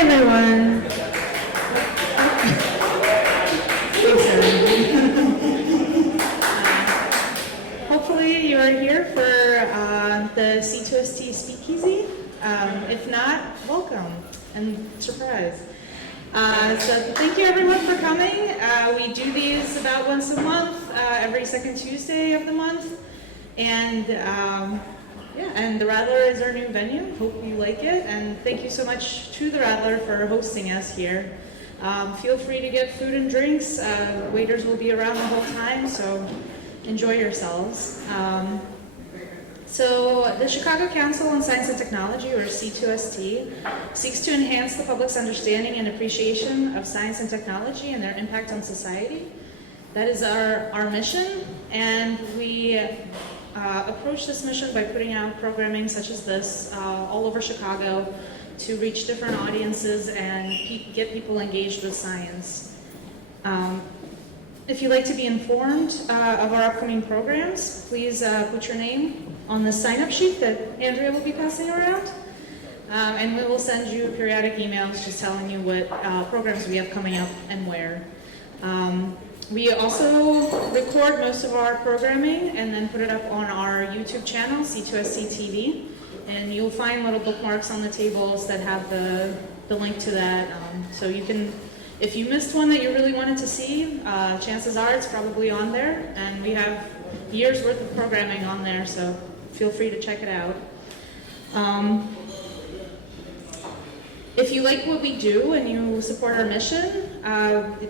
Hi, everyone. Hopefully you are here for the C2ST Speakeasy. If not, welcome and surprise. So thank you everyone for coming. We do these about once a month, every second Tuesday of the month. And and the Rattler is our new venue. Hope you like it. And thank you so much to the Rattler for hosting us here. Feel free to get food and drinks. Waiters will be around the whole time, so enjoy yourselves. So the Chicago Council on Science and Technology, or C2ST, seeks to enhance the public's understanding and appreciation of science and technology and their impact on society. That is our mission, and we approach this mission by putting out programming such as this all over Chicago to reach different audiences and get people engaged with science. If you'd like to be informed of our upcoming programs, please put your name on the sign-up sheet that Andrea will be passing around. And we will send you periodic emails just telling you what programs we have coming up and where. We also record most of our programming and then put it up on our YouTube channel, C2SC TV. And you'll find little bookmarks on the tables that have the link to that. So you can, if you missed one that you really wanted to see, chances are it's probably on there. And we have years worth of programming on there, so feel free to check it out. If you like what we do and you support our mission,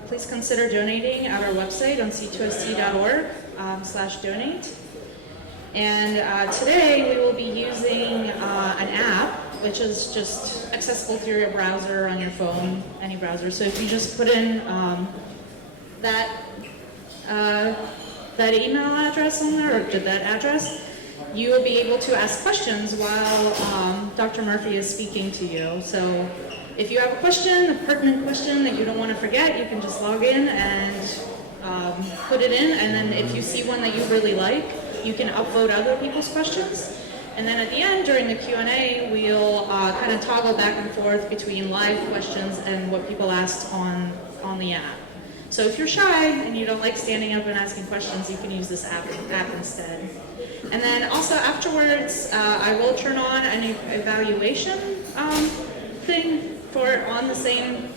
please consider donating at our website on c2st.org/donate. And today we will be using an app, which is just accessible through your browser on your phone, any browser. So if you just put in that email address on there, or that address, you will be able to ask questions while Dr. Murphy is speaking to you. So if you have a question, a pertinent question that you don't want to forget, you can just log in and put it in. And then if you see one that you really like, you can upvote other people's questions. And then at the end, during the Q&A, we'll kind of toggle back and forth between live questions and what people asked on the app. So if you're shy and you don't like standing up and asking questions, you can use this app instead. And then also afterwards, I will turn on an evaluation thing on the same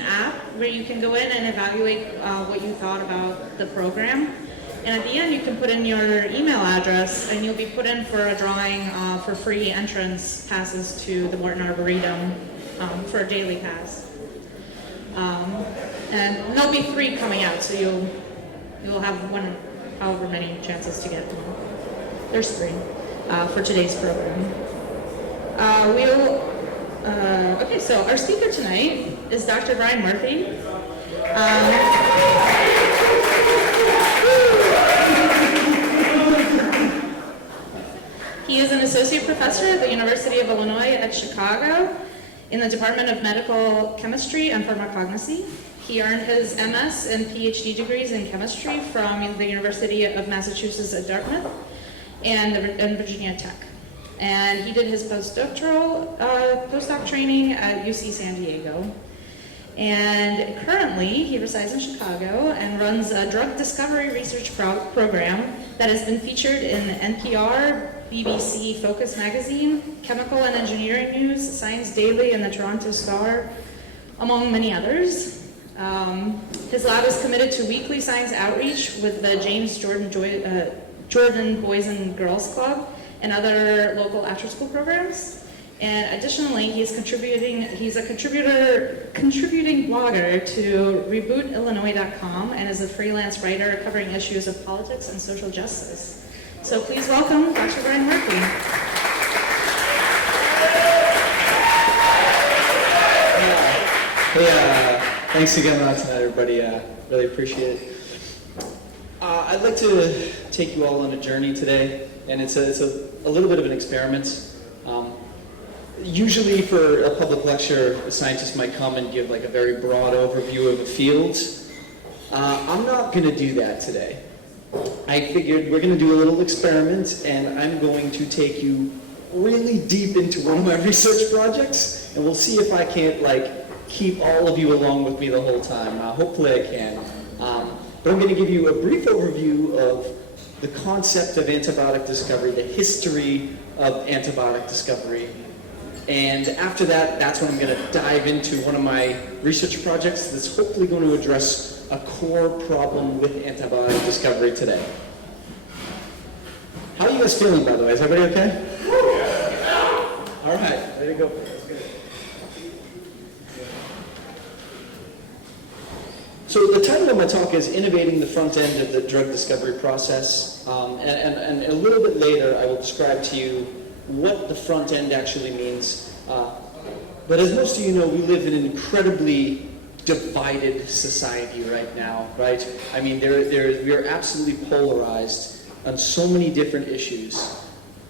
app, where you can go in and evaluate what you thought about the program. And at the end, you can put in your email address, and you'll be put in for a drawing for free entrance passes to the Morton Arboretum for a daily pass. And there'll be 3 coming out, so you'll have however many chances to get one. There's 3 for today's program. Okay, so our speaker tonight is Dr. Brian Murphy. He is an associate professor at the University of Illinois at Chicago in the Department of Medical Chemistry and Pharmacognosy. He earned his MS and PhD degrees in chemistry from the University of Massachusetts at Dartmouth and Virginia Tech. And he did his postdoc training at UC San Diego. And currently, he resides in Chicago and runs a drug discovery research program that has been featured in NPR, BBC Focus Magazine, Chemical and Engineering News, Science Daily, and the Toronto Star, among many others. His lab is committed to weekly science outreach with the James Jordan Boys and Girls Club and other local after-school programs. And additionally, he's a contributing blogger to rebootillinois.com and is a freelance writer covering issues of politics and social justice. So please welcome Dr. Brian Murphy. Hey, thanks again tonight, everybody. Really appreciate it. I'd like to take you all on a journey today, and it's a little bit of an experiment. Usually for a public lecture, a scientist might come and give like a very broad overview of a field. I'm not going to do that today. I figured we're going to do a little experiment, and I'm going to take you really deep into one of my research projects, and we'll see if I can't keep all of you along with me the whole time. Hopefully I can. But I'm going to give you a brief overview of the concept of antibiotic discovery, the history of antibiotic discovery, and after that, that's when I'm going to dive into one of my research projects that's hopefully going to address a core problem with antibiotic discovery today. How are you guys feeling, by the way? Is everybody okay? All right, ready to go. So the title of my talk is Innovating the Front End of the Drug Discovery Process. And a little bit later, I will describe to you what the front end actually means. But as most of you know, we live in an incredibly divided society right now, right? I mean, we are absolutely polarized on so many different issues.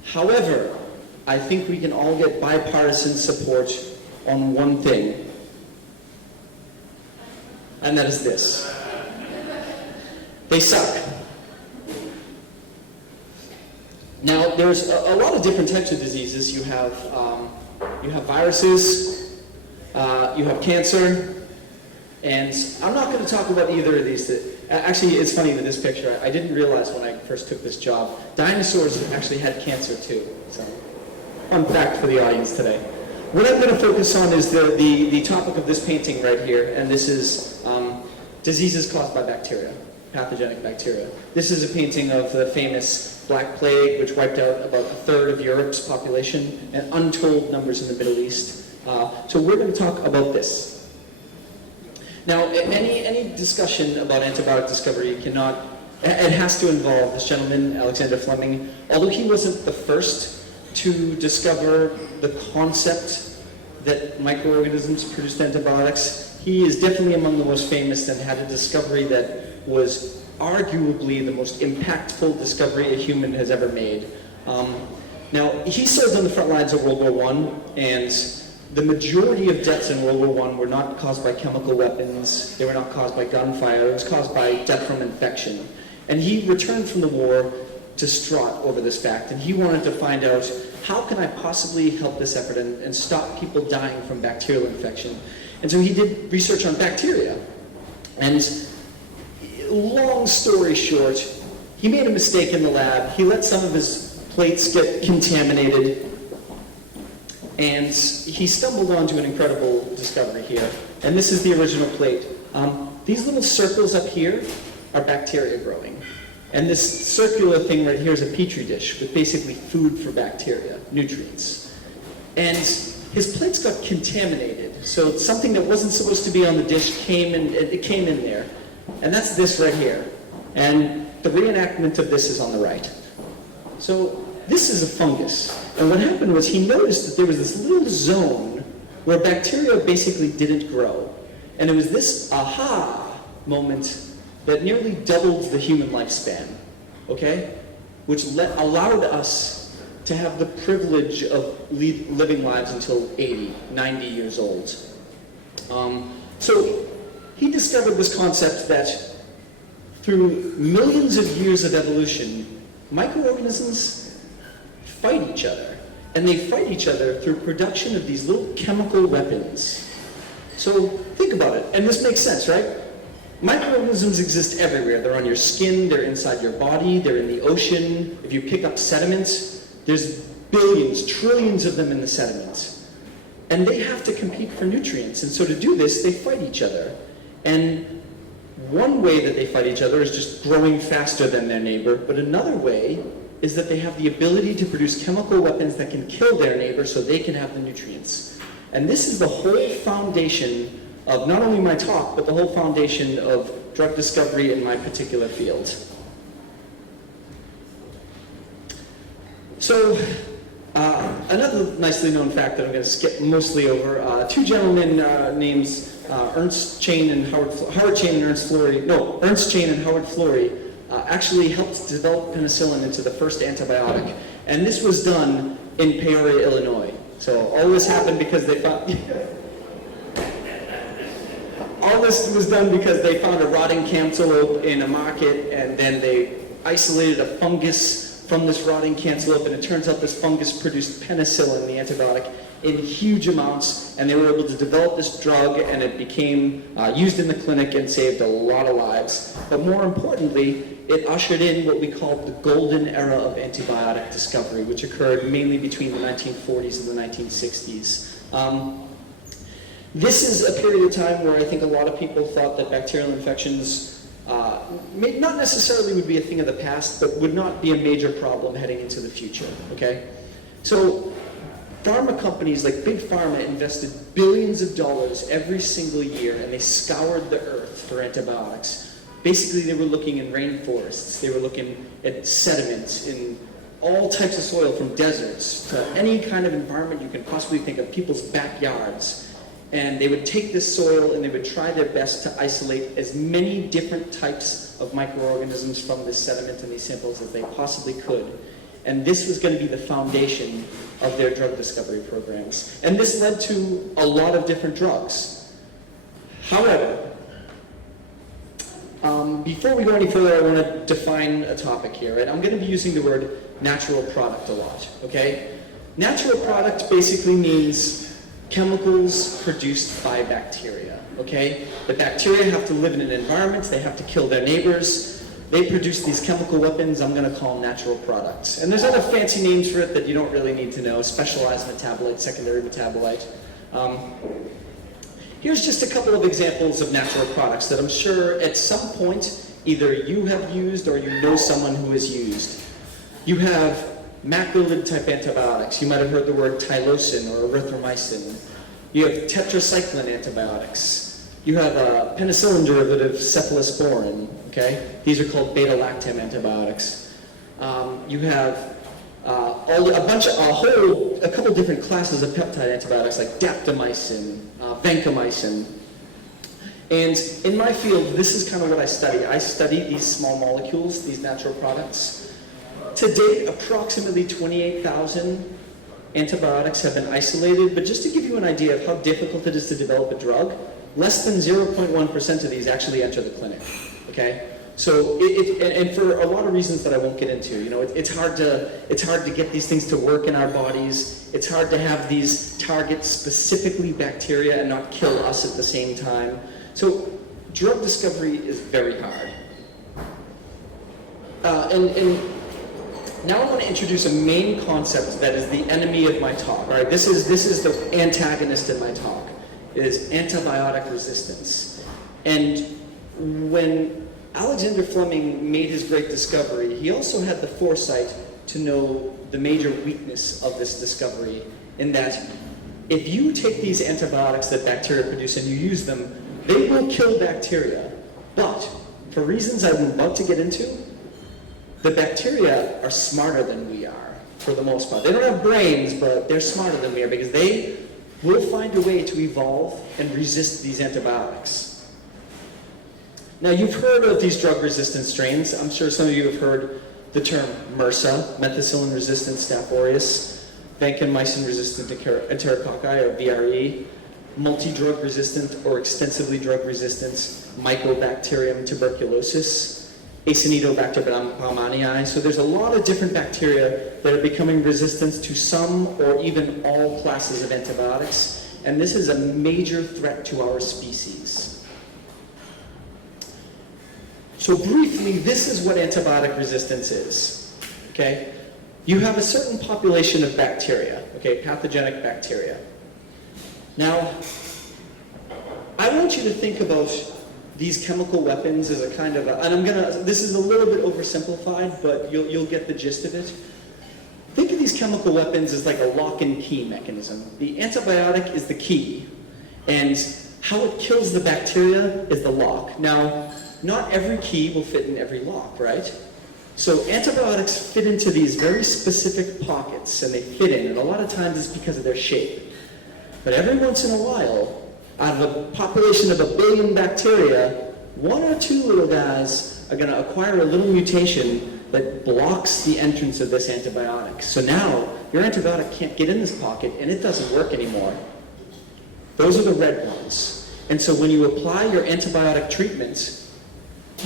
However, I think we can all get bipartisan support on one thing, and that is this. They suck. Now, there's a lot of different types of diseases. You have viruses, you have cancer, and I'm not going to talk about either of these. Actually, it's funny with this picture. I didn't realize when I first took this job, dinosaurs actually had cancer too. So, fun fact for the audience today. What I'm going to focus on is the topic of this painting right here, and this is diseases caused by bacteria, pathogenic bacteria. This is a painting of the famous Black Plague, which wiped out about a third of Europe's population, and untold numbers in the Middle East. So we're going to talk about this. Now, any discussion about antibiotic discovery it has to involve this gentleman, Alexander Fleming. Although he wasn't the first to discover the concept that microorganisms produced antibiotics, he is definitely among the most famous and had a discovery that was arguably the most impactful discovery a human has ever made. Now, he served on the front lines of World War I, and the majority of deaths in World War I were not caused by chemical weapons, they were not caused by gunfire, it was caused by death from infection. And he returned from the war distraught over this fact, and he wanted to find out, how can I possibly help this effort and stop people dying from bacterial infection? And so he did research on bacteria. And long story short, he made a mistake in the lab. He let some of his plates get contaminated, and he stumbled onto an incredible discovery here. And this is the original plate. These little circles up here are bacteria growing. And this circular thing right here is a petri dish with basically food for bacteria, nutrients. And his plates got contaminated. So something that wasn't supposed to be on the dish came in there. And that's this right here. And the reenactment of this is on the right. So this is a fungus. And what happened was he noticed that there was this little zone where bacteria basically didn't grow. And it was this aha moment that nearly doubled the human lifespan, okay? Which allowed us to have the privilege of living lives until 80, 90 years old. So he discovered this concept that through millions of years of evolution, microorganisms fight each other. And they fight each other through production of these little chemical weapons. So think about it, and this makes sense, right? Microorganisms exist everywhere. They're on your skin, they're inside your body, they're in the ocean. If you pick up sediments, there's billions, trillions of them in the sediments. And they have to compete for nutrients. And so to do this, they fight each other. And one way that they fight each other is just growing faster than their neighbor, but another way is that they have the ability to produce chemical weapons that can kill their neighbor so they can have the nutrients. And this is the whole foundation of not only my talk, but the whole foundation of drug discovery in my particular field. So, another nicely known fact that I'm going to skip mostly over, two gentlemen named Ernst Chain and Howard Chain and Ernst Fleury, Ernst Chain and Howard Fleury actually helped develop penicillin into the first antibiotic. And this was done in Peoria, Illinois. So all this happened because they found... All this was done because they found a rotting cantaloupe in a market, and then they isolated a fungus from this rotting cantaloupe, and it turns out this fungus produced penicillin, the antibiotic, in huge amounts, and they were able to develop this drug, and it became used in the clinic and saved a lot of lives. But more importantly, it ushered in what we call the golden era of antibiotic discovery, which occurred mainly between the 1940s and the 1960s. This is a period of time where I think a lot of people thought that bacterial infections not necessarily would be a thing of the past, but would not be a major problem heading into the future, okay? So pharma companies like Big Pharma invested billions of dollars every single year, and they scoured the earth for antibiotics. Basically, they were looking in rainforests, they were looking at sediments in all types of soil, from deserts to any kind of environment you can possibly think of, people's backyards. And they would take this soil and they would try their best to isolate as many different types of microorganisms from this sediment and these samples as they possibly could. And this was going to be the foundation of their drug discovery programs. And this led to a lot of different drugs. However, before we go any further, I want to define a topic here. Right? I'm going to be using the word natural product a lot, okay? Natural product basically means chemicals produced by bacteria, okay? The bacteria have to live in an environment, they have to kill their neighbors, they produce these chemical weapons. I'm going to call them natural products. And there's other fancy names for it that you don't really need to know: specialized metabolite, secondary metabolite. Here's just a couple of examples of natural products that I'm sure at some point either you have used or you know someone who has used. You have macrolide type antibiotics. You might have heard the word tylosin or erythromycin. You have tetracycline antibiotics. You have a penicillin derivative, cephalosporin. Okay, these are called beta-lactam antibiotics. You have a couple different classes of peptide antibiotics like daptomycin, vancomycin. And in my field, this is kind of what I study. I study these small molecules, these natural products. To date, approximately 28,000 antibiotics have been isolated, but just to give you an idea of how difficult it is to develop a drug, less than 0.1% of these actually enter the clinic, okay? So, and for a lot of reasons that I won't get into, you know, it's hard to get these things to work in our bodies. It's hard to have these target specifically bacteria and not kill us at the same time. So, drug discovery is very hard. Now I want to introduce a main concept that is the enemy of my talk. All right, this is the antagonist in my talk. It is antibiotic resistance. And when Alexander Fleming made his great discovery, he also had the foresight to know the major weakness of this discovery, in that if you take these antibiotics that bacteria produce and you use them, they will kill bacteria. But for reasons I'm about to get into, the bacteria are smarter than we are, for the most part. They don't have brains, but they're smarter than we are, because they will find a way to evolve and resist these antibiotics. Now, you've heard of these drug-resistant strains. I'm sure some of you have heard the term MRSA, methicillin-resistant Staph aureus, vancomycin-resistant enterococci, or VRE, multi-drug-resistant or extensively drug-resistant Mycobacterium tuberculosis, Acinetobacter baumannii. So there's a lot of different bacteria that are becoming resistant to some or even all classes of antibiotics, and this is a major threat to our species. So briefly, this is what antibiotic resistance is, okay? You have a certain population of bacteria, okay, pathogenic bacteria. Now, I want you to think about these chemical weapons as a kind of this is a little bit oversimplified, but you'll get the gist of it. Think of these chemical weapons as like a lock and key mechanism. The antibiotic is the key, and how it kills the bacteria is the lock. Now, not every key will fit in every lock, right? So antibiotics fit into these very specific pockets, and they fit in, and a lot of times it's because of their shape. But every once in a while, out of a population of 1 billion bacteria, 1 or 2 little guys are going to acquire a little mutation that blocks the entrance of this antibiotic. So now, your antibiotic can't get in this pocket, and it doesn't work anymore. Those are the red ones. And so when you apply your antibiotic treatments,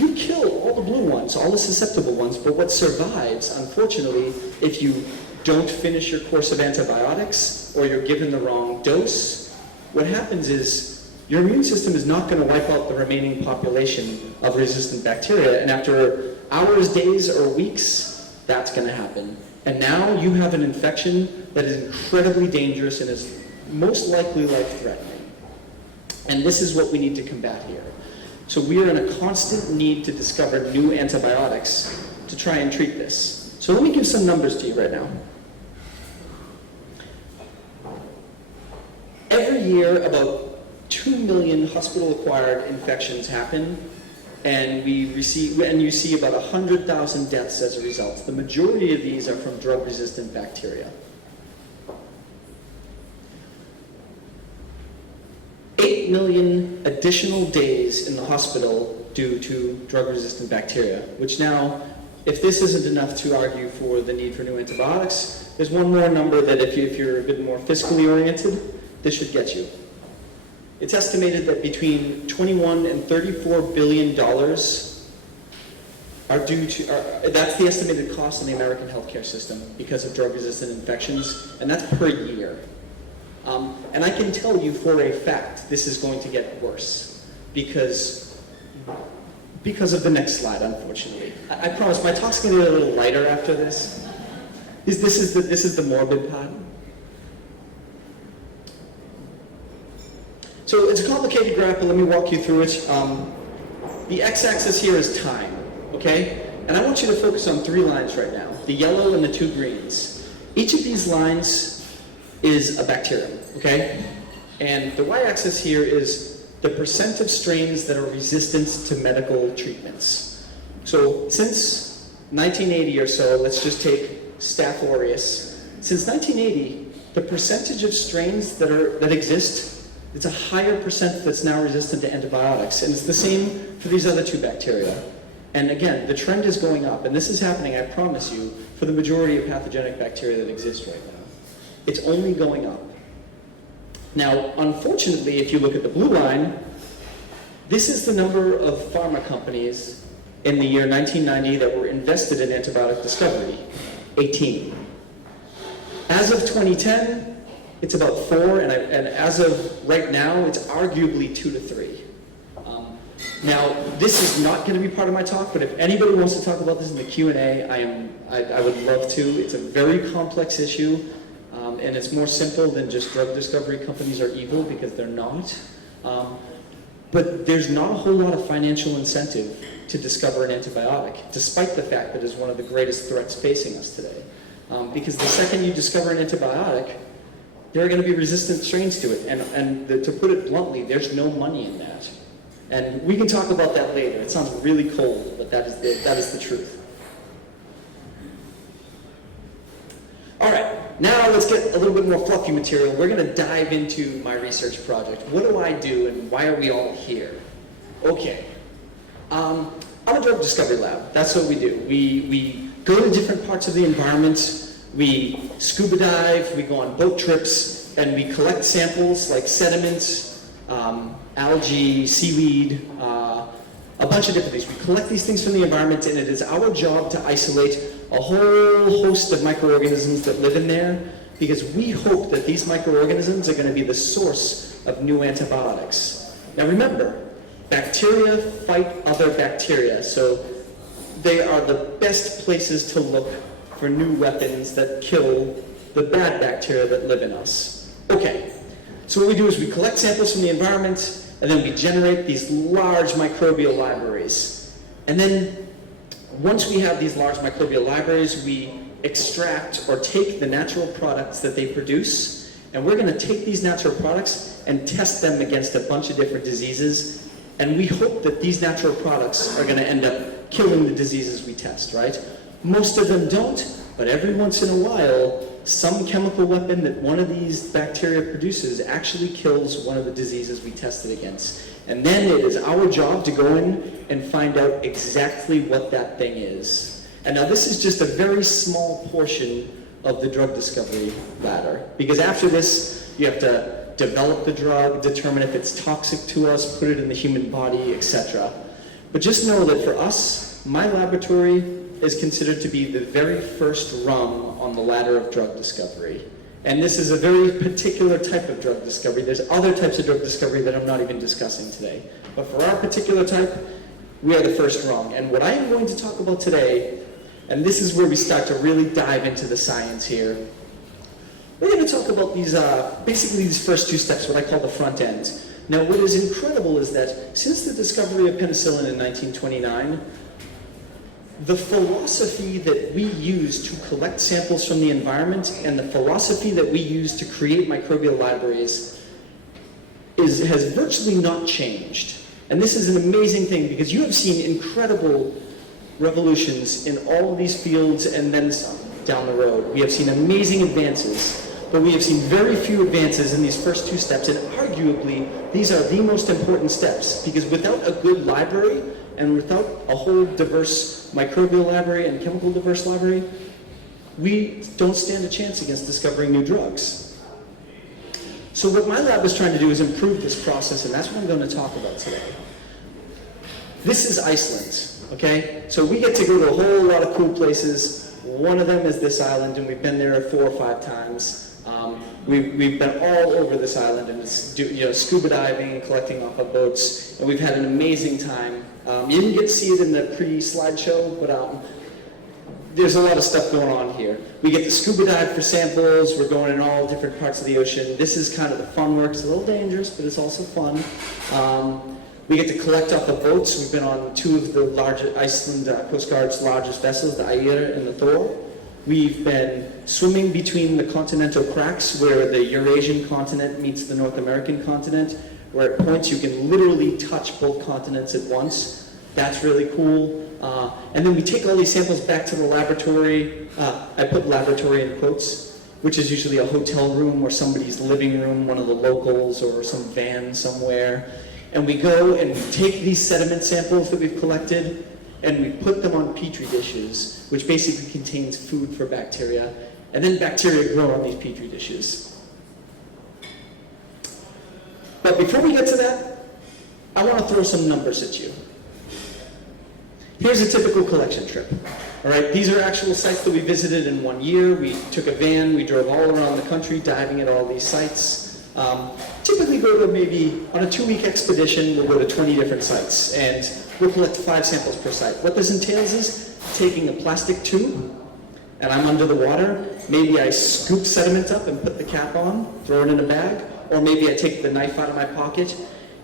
you kill all the blue ones, all the susceptible ones, but what survives, unfortunately, if you don't finish your course of antibiotics or you're given the wrong dose, what happens is your immune system is not going to wipe out the remaining population of resistant bacteria, and after hours, days, or weeks, that's going to happen. And now you have an infection that is incredibly dangerous and is most likely life-threatening. And this is what we need to combat here. So we are in a constant need to discover new antibiotics to try and treat this. So let me give some numbers to you right now. Every year, about 2 million hospital-acquired infections happen, and you see about 100,000 deaths as a result. The majority of these are from drug-resistant bacteria. 8 million additional days in the hospital due to drug-resistant bacteria, which now, if this isn't enough to argue for the need for new antibiotics, there's one more number that if you're a bit more fiscally oriented, this should get you. It's estimated that between $21 and $34 billion are due to, that's the estimated cost in the American healthcare system because of drug-resistant infections, and that's per year. And I can tell you for a fact this is going to get worse because of the next slide, unfortunately. I promise my talk's going to get a little lighter after this. This is the morbid part. So it's a complicated graph, but let me walk you through it. The x-axis here is time, okay? And I want you to focus on 3 lines right now, the yellow and the 2 greens. Each of these lines is a bacterium, okay? And the y-axis here is the percent of strains that are resistant to medical treatments. So since 1980 or so, let's just take Staph aureus. Since 1980, the percentage of strains that exist, it's a higher percent that's now resistant to antibiotics. And it's the same for these other 2 bacteria. And again, the trend is going up. And this is happening, I promise you, for the majority of pathogenic bacteria that exist right now. It's only going up. Now, unfortunately, if you look at the blue line, this is the number of pharma companies in the year 1990 that were invested in antibiotic discovery, 18. As of 2010, it's about 4, and as of right now, it's arguably 2 to 3. Now, this is not going to be part of my talk, but if anybody wants to talk about this in the Q&A, I would love to. It's a very complex issue. And it's more simple than just drug discovery companies are evil, because they're not. But there's not a whole lot of financial incentive to discover an antibiotic, despite the fact that it's one of the greatest threats facing us today. Because the second you discover an antibiotic, there are going to be resistant strains to it. And to put it bluntly, there's no money in that. And we can talk about that later. It sounds really cold, but that is the truth. All right. Now let's get a little bit more fluffy material. We're going to dive into my research project. What do I do and why are we all here? Okay. I'm a drug discovery lab. That's what we do. We go to different parts of the environment. We scuba dive, we go on boat trips, and we collect samples like sediments, algae, seaweed, a bunch of different things. We collect these things from the environment, and it is our job to isolate a whole host of microorganisms that live in there, because we hope that these microorganisms are going to be the source of new antibiotics. Now remember, bacteria fight other bacteria, so they are the best places to look for new weapons that kill the bad bacteria that live in us. Okay, so what we do is we collect samples from the environment, and then we generate these large microbial libraries. And then once we have these large microbial libraries, we extract or take the natural products that they produce, and we're going to take these natural products and test them against a bunch of different diseases, and we hope that these natural products are going to end up killing the diseases we test, right? Most of them don't, but every once in a while, some chemical weapon that one of these bacteria produces actually kills one of the diseases we tested against. And then it is our job to go in and find out exactly what that thing is. And now this is just a very small portion of the drug discovery ladder, because after this, you have to develop the drug, determine if it's toxic to us, put it in the human body, etc. But just know that for us, my laboratory is considered to be the very first rung on the ladder of drug discovery. And this is a very particular type of drug discovery. There's other types of drug discovery that I'm not even discussing today. But for our particular type, we are the first rung. And what I am going to talk about today, and this is where we start to really dive into the science here, we're going to talk about these, basically these first two steps, what I call the front end. Now, what is incredible is that since the discovery of penicillin in 1929, the philosophy that we use to collect samples from the environment and the philosophy that we use to create microbial libraries has virtually not changed. And this is an amazing thing because you have seen incredible revolutions in all of these fields and then some down the road. We have seen amazing advances. But we have seen very few advances in these first two steps, and arguably, these are the most important steps, because without a good library, and without a whole diverse microbial library and chemical diverse library, we don't stand a chance against discovering new drugs. So what my lab is trying to do is improve this process, and that's what I'm going to talk about today. This is Iceland, okay? So we get to go to a whole lot of cool places. One of them is this island, and we've been there 4 or 5 times. We've been all over this island, and it's scuba diving and collecting off of boats, and we've had an amazing time. You didn't get to see it in the pre-slideshow, but there's a lot of stuff going on here. We get to scuba dive for samples. We're going in all different parts of the ocean. This is kind of the fun work. It's a little dangerous, but it's also fun. We get to collect off the boats. We've been on 2 of the largest Iceland Coast Guard's largest vessels, the Eyra and the Thor. We've been swimming between the continental cracks where the Eurasian continent meets the North American continent, where at points you can literally touch both continents at once. That's really cool. And then we take all these samples back to the laboratory. I put laboratory in quotes, which is usually a hotel room or somebody's living room, one of the locals or some van somewhere. And we go and we take these sediment samples that we've collected and we put them on petri dishes, which basically contains food for bacteria. And then bacteria grow on these petri dishes. But before we get to that, I want to throw some numbers at you. Here's a typical collection trip. All right, these are actual sites that we visited in 1 year. We took a van, we drove all around the country, diving at all these sites. Typically go to maybe, on a 2-week expedition, we'll go to 20 different sites, and we'll collect 5 samples per site. What this entails is taking a plastic tube, and I'm under the water. Maybe I scoop sediment up and put the cap on, throw it in a bag, or maybe I take the knife out of my pocket,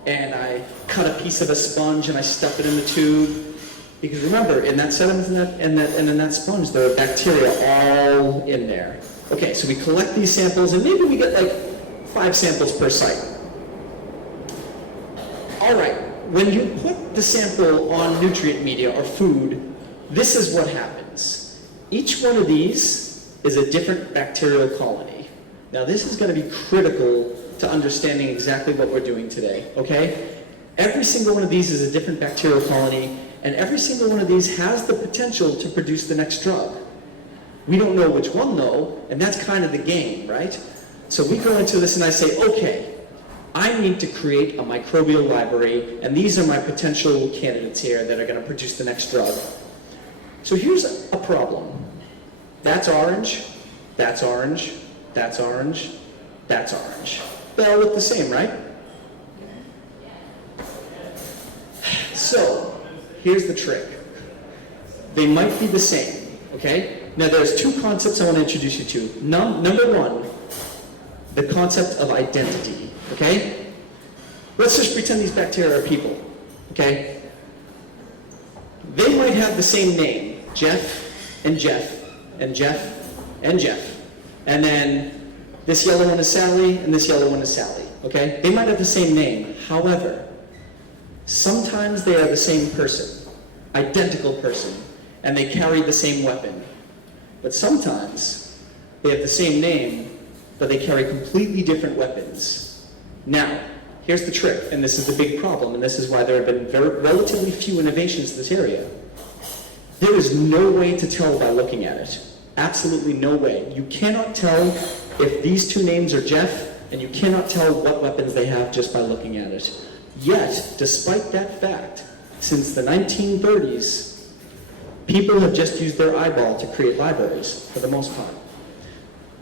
and I cut a piece of a sponge and I stuff it in the tube. Because remember, in that sediment and in that sponge, there are bacteria all in there. Okay, so we collect these samples, and maybe we get like 5 samples per site. All right, when you put the sample on nutrient media or food, this is what happens. Each one of these is a different bacterial colony. Now this is going to be critical to understanding exactly what we're doing today, okay? Every single one of these is a different bacterial colony, and every single one of these has the potential to produce the next drug. We don't know which one though, and that's kind of the game, right? So we go into this and I say, okay, I need to create a microbial library, and these are my potential candidates here that are going to produce the next drug. So here's a problem. That's orange, that's orange, that's orange, that's orange. They all look the same, right? So here's the trick. They might be the same, okay? Now there's 2 concepts I want to introduce you to. Number 1, the concept of identity, okay? Let's just pretend these bacteria are people, okay? They might have the same name, Jeff and Jeff and Jeff and Jeff. And then this yellow one is Sally and this yellow one is Sally, okay? They might have the same name. However, sometimes they are the same person, identical person, and they carry the same weapon. But sometimes they have the same name, but they carry completely different weapons. Now, here's the trick, and this is the big problem, and this is why there have been relatively few innovations in this area. There is no way to tell by looking at it. Absolutely no way. You cannot tell if these 2 names are Jeff, and you cannot tell what weapons they have just by looking at it. Yet, despite that fact, since the 1930s, people have just used their eyeball to create libraries, for the most part.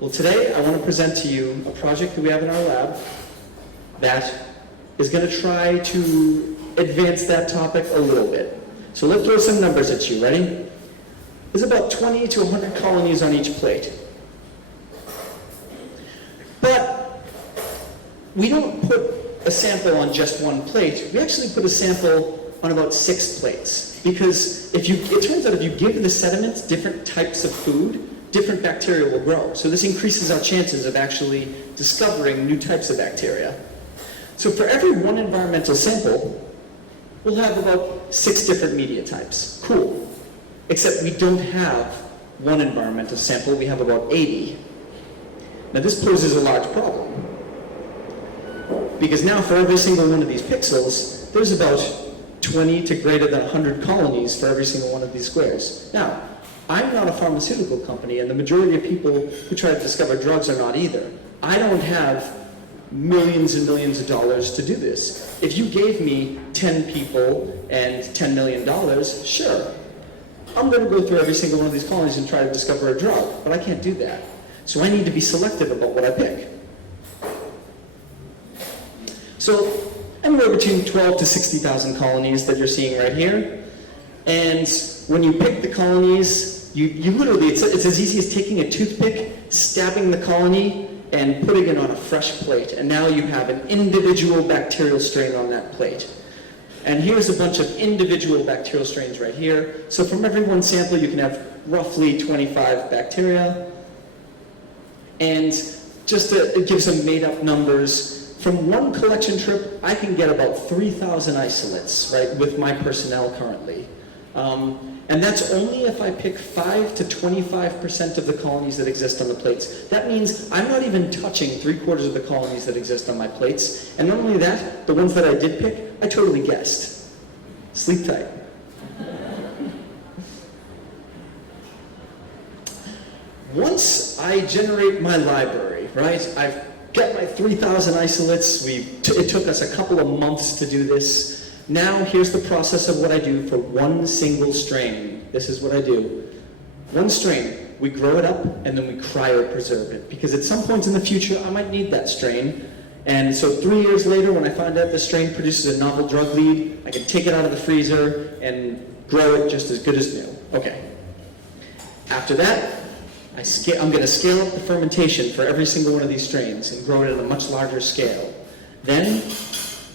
Well, today I want to present to you a project that we have in our lab that is going to try to advance that topic a little bit. So let's throw some numbers at you. Ready? There's about 20 to 100 colonies on each plate. But we don't put a sample on just one plate. We actually put a sample on about 6 plates. Because it turns out if you give the sediments different types of food, different bacteria will grow. So this increases our chances of actually discovering new types of bacteria. So for every one environmental sample, we'll have about 6 different media types. Cool. Except we don't have one environmental sample, we have about 80. Now this poses a large problem. Because now for every single one of these pixels, there's about 20 to greater than 100 colonies for every single one of these squares. Now, I'm not a pharmaceutical company, and the majority of people who try to discover drugs are not either. I don't have millions and millions of dollars to do this. If you gave me 10 people and $10 million, sure. I'm going to go through every single one of these colonies and try to discover a drug, but I can't do that. So I need to be selective about what I pick. So anywhere between 12 to 60,000 colonies that you're seeing right here. And when you pick the colonies, you literally, it's as easy as taking a toothpick, stabbing the colony, and putting it on a fresh plate. And now you have an individual bacterial strain on that plate. And here's a bunch of individual bacterial strains right here. So from every one sample, you can have roughly 25 bacteria. And just to give some made-up numbers, from one collection trip, I can get about 3,000 isolates, right, with my personnel currently. And that's only if I pick 5 to 25% of the colonies that exist on the plates. That means I'm not even touching 3/4 of the colonies that exist on my plates. And not only that, the ones that I did pick, I totally guessed. Sleep tight. Once I generate my library, right, I've got my 3,000 isolates. It took us a couple of months to do this. Now here's the process of what I do for one single strain. This is what I do. One strain, we grow it up and then we cryopreserve it. Because at some point in the future, I might need that strain. And so 3 years later, when I find out the strain produces a novel drug lead, I can take it out of the freezer and grow it just as good as new. Okay. After that, I'm going to scale up the fermentation for every single one of these strains and grow it at a much larger scale. Then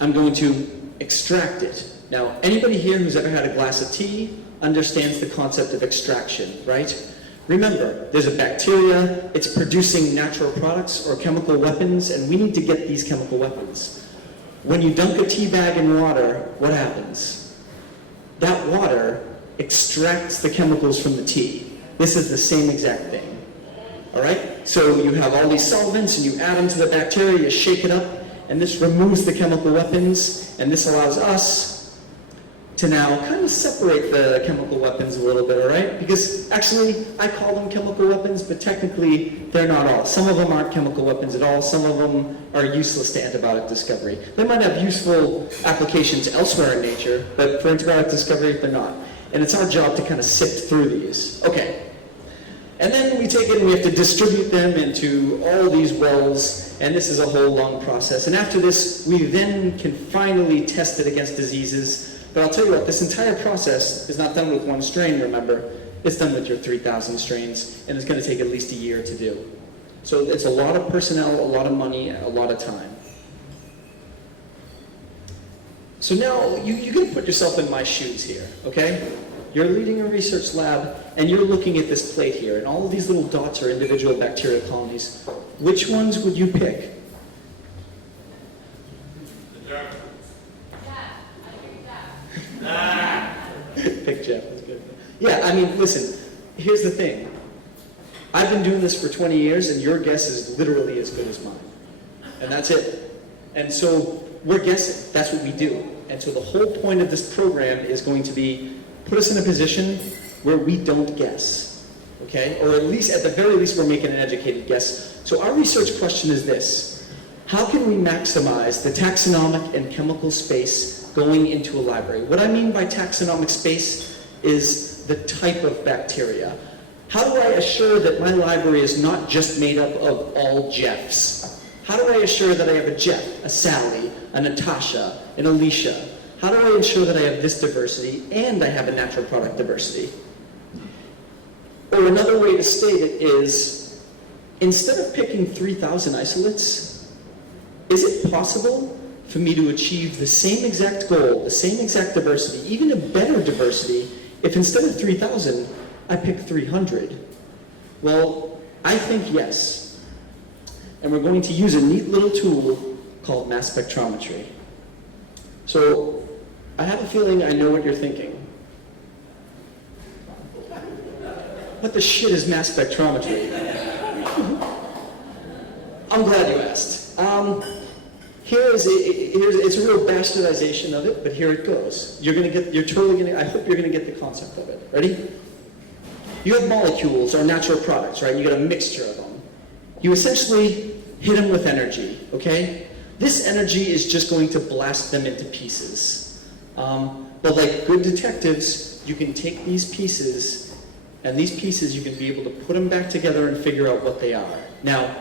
I'm going to extract it. Now, anybody here who's ever had a glass of tea understands the concept of extraction, right? Remember, there's a bacteria, it's producing natural products or chemical weapons, and we need to get these chemical weapons. When you dunk a tea bag in water, what happens? That water extracts the chemicals from the tea. This is the same exact thing. All right? So you have all these solvents, and you add them to the bacteria, you shake it up, and this removes the chemical weapons, and this allows us to now kind of separate the chemical weapons a little bit, all right? Because actually, I call them chemical weapons, but technically, they're not all. Some of them aren't chemical weapons at all. Some of them are useless to antibiotic discovery. They might have useful applications elsewhere in nature, but for antibiotic discovery, they're not. And it's our job to kind of sift through these. Okay. And then we take it and we have to distribute them into all these wells, and this is a whole long process. And after this, we then can finally test it against diseases. But I'll tell you what, this entire process is not done with one strain, remember. It's done with your 3,000 strains, and it's going to take at least a year to do. So it's a lot of personnel, a lot of money, a lot of time. So now, you can put yourself in my shoes here, okay? You're leading a research lab, and you're looking at this plate here, and all of these little dots are individual bacterial colonies. Which ones would you pick? The dark ones. Yeah, I agree with that. Pick Jeff, that's good. Yeah, I mean, listen, here's the thing. I've been doing this for 20 years, and your guess is literally as good as mine. And that's it. And so we're guessing. That's what we do. And so the whole point of this program is going to be put us in a position where we don't guess, okay? Or at least, at the very least, we're making an educated guess. So our research question is this: how can we maximize the taxonomic and chemical space going into a library. What I mean by taxonomic space is the type of bacteria. How do I assure that my library is not just made up of all Jeffs? How do I assure that I have a Jeff, a Sally, a Natasha, an Alicia? How do I ensure that I have this diversity and I have a natural product diversity? Or another way to state it is, instead of picking 3,000 isolates, is it possible for me to achieve the same exact goal, the same exact diversity, even a better diversity, if instead of 3,000, I pick 300? Well, I think yes. And we're going to use a neat little tool called mass spectrometry. So, I have a feeling I know what you're thinking. What the shit is mass spectrometry? I'm glad you asked. It's a real bastardization of it, but here it goes. I hope you're gonna get the concept of it. Ready? You have molecules or natural products, right? You got a mixture of them. You essentially hit them with energy, okay? This energy is just going to blast them into pieces. But like good detectives, you can take these pieces, and these pieces you can be able to put them back together and figure out what they are. Now,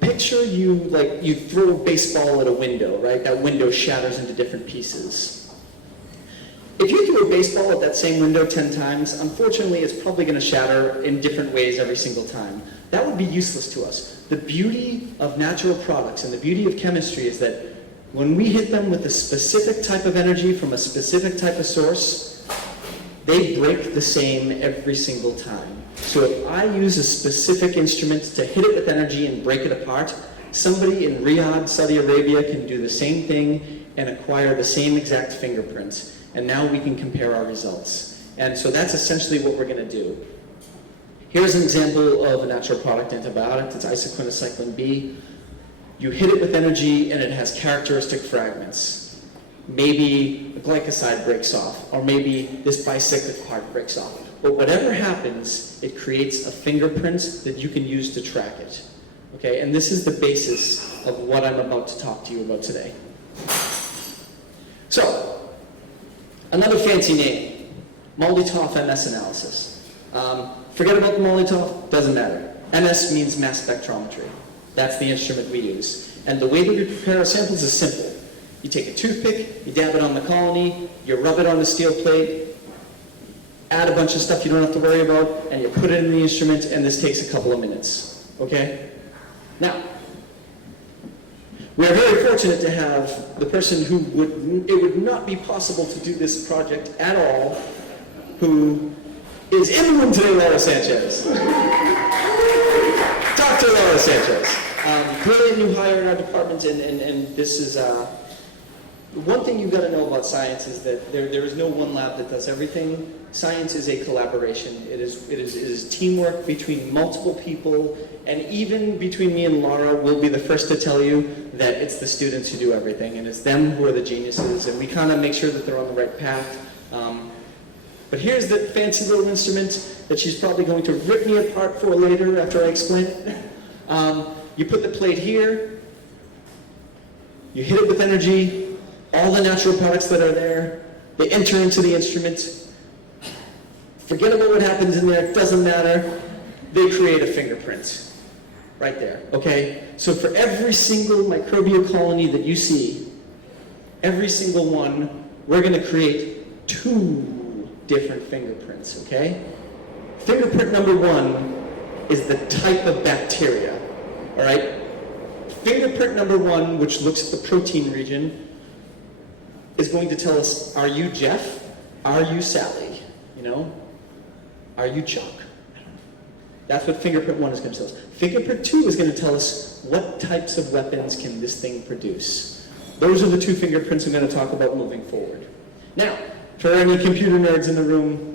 picture you throw a baseball at a window, right? That window shatters into different pieces. If you throw a baseball at that same window 10 times, unfortunately it's probably going to shatter in different ways every single time. That would be useless to us. The beauty of natural products and the beauty of chemistry is that when we hit them with a specific type of energy from a specific type of source, they break the same every single time. So if I use a specific instrument to hit it with energy and break it apart, somebody in Riyadh, Saudi Arabia can do the same thing and acquire the same exact fingerprints. And now we can compare our results. And so that's essentially what we're going to do. Here's an example of a natural product antibiotic. It's isoquinocycline B. You hit it with energy and it has characteristic fragments. Maybe a glycoside breaks off, or maybe this bicyclic part breaks off. But whatever happens, it creates a fingerprint that you can use to track it. Okay, and this is the basis of what I'm about to talk to you about today. So, another fancy name, Molotov MS analysis. Forget about the Molotov, doesn't matter. MS means mass spectrometry. That's the instrument we use. And the way that we prepare our samples is simple. You take a toothpick, you dab it on the colony, you rub it on the steel plate, add a bunch of stuff you don't have to worry about, and you put it in the instrument, and this takes a couple of minutes. Okay? Now, we are very fortunate to have the person who it would not be possible to do this project at all, who is in the room today, Laura Sanchez. Dr. Laura Sanchez. Clearly a new hire in our department, and this is, one thing you've got to know about science is that there is no one lab that does everything. Science is a collaboration. It is teamwork between multiple people, and even between me and Laura, we'll be the first to tell you that it's the students who do everything, and it's them who are the geniuses, and we kind of make sure that they're on the right path. But here's the fancy little instrument that she's probably going to rip me apart for later after I explain it. You put the plate here, you hit it with energy, all the natural products that are there, they enter into the instrument. Forget about what happens in there, it doesn't matter. They create a fingerprint right there, okay? So for every single microbial colony that you see, every single one, we're going to create 2 different fingerprints, okay? Fingerprint number 1 is the type of bacteria, all right? Fingerprint number 1, which looks at the protein region, is going to tell us, are you Jeff? Are you Sally? You know? Are you Chuck? That's what fingerprint 1 is going to tell us. Fingerprint 2 is going to tell us what types of weapons can this thing produce. Those are the 2 fingerprints I'm going to talk about moving forward. Now, for any computer nerds in the room,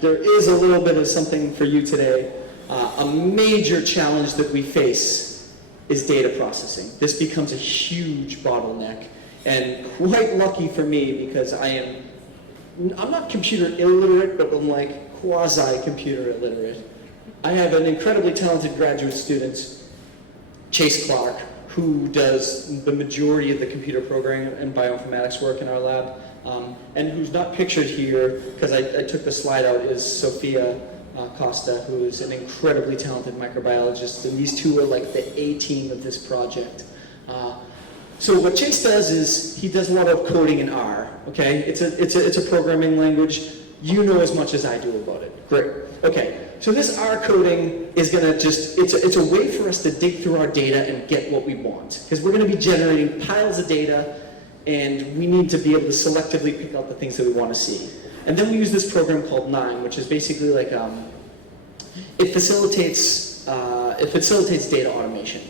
there is a little bit of something for you today. A major challenge that we face is data processing. This becomes a huge bottleneck, and quite lucky for me because I'm not computer illiterate, but I'm like quasi-computer illiterate. I have an incredibly talented graduate student, Chase Clark, who does the majority of the computer programming and bioinformatics work in our lab, and who's not pictured here, because I took the slide out, is Sophia Costa, who is an incredibly talented microbiologist, and these two are like the A-team of this project. So what Chase does is he does a lot of coding in R, okay? It's a programming language. You know as much as I do about it. Great. Okay, so this R coding is gonna it's a way for us to dig through our data and get what we want. Because we're gonna be generating piles of data, and we need to be able to selectively pick out the things that we want to see. And then we use this program called 9, which is basically like, it facilitates data automation.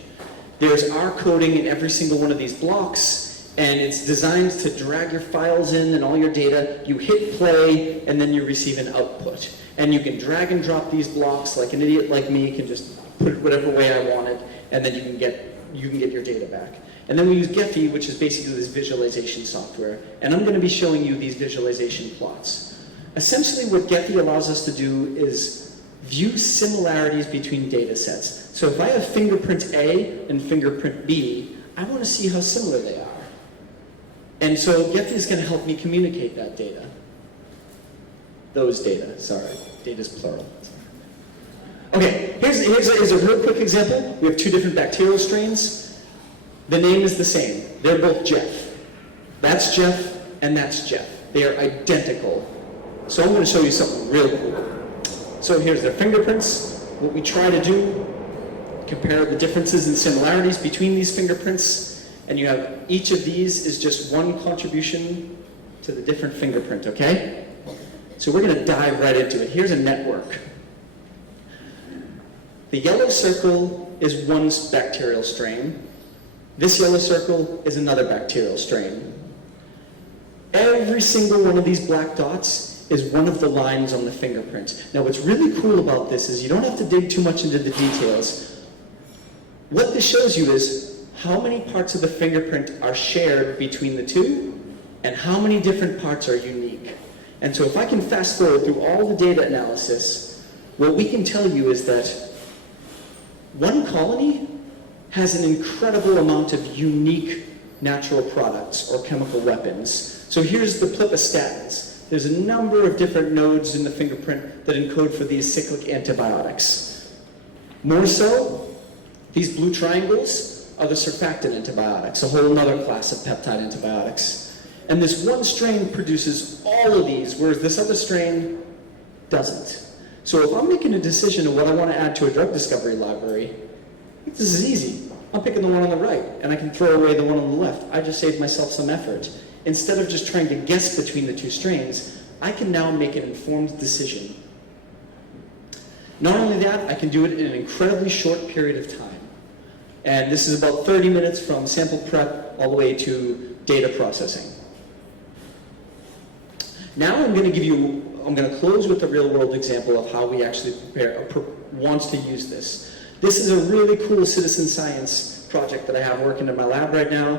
There's R coding in every single one of these blocks, and it's designed to drag your files in and all your data. You hit play, and then you receive an output. And you can drag and drop these blocks like an idiot like me can just put it whatever way I want it, and then you can get your data back. And then we use Gephi, which is basically this visualization software. And I'm going to be showing you these visualization plots. Essentially what Gephi allows us to do is view similarities between data sets. So if I have fingerprint A and fingerprint B, I want to see how similar they are. And so Gephi is going to help me communicate that data. Those data, sorry. Data's plural. Okay, here's a real quick example. We have two different bacterial strains. The name is the same. They're both Jeff. That's Jeff, and that's Jeff. They are identical. So I'm going to show you something real cool. So here's their fingerprints. What we try to do, compare the differences and similarities between these fingerprints, and you have each of these is just one contribution to the different fingerprint, okay? So we're going to dive right into it. Here's a network. The yellow circle is one bacterial strain. This yellow circle is another bacterial strain. Every single one of these black dots is one of the lines on the fingerprint. Now what's really cool about this is you don't have to dig too much into the details. What this shows you is how many parts of the fingerprint are shared between the two, and how many different parts are unique. And so if I can fast forward through all the data analysis, what we can tell you is that one colony has an incredible amount of unique natural products or chemical weapons. So here's the plipostatins. There's a number of different nodes in the fingerprint that encode for these cyclic antibiotics. More so, these blue triangles are the surfactant antibiotics, a whole other class of peptide antibiotics. And this one strain produces all of these, whereas this other strain doesn't. So if I'm making a decision of what I want to add to a drug discovery library, this is easy. I'm picking the one on the right, and I can throw away the one on the left. I just saved myself some effort. Instead of just trying to guess between the two strains, I can now make an informed decision. Not only that, I can do it in an incredibly short period of time. And this is about 30 minutes from sample prep all the way to data processing. Now I'm going to close with a real world example of how we actually want to use this. This is a really cool citizen science project that I have working in my lab right now.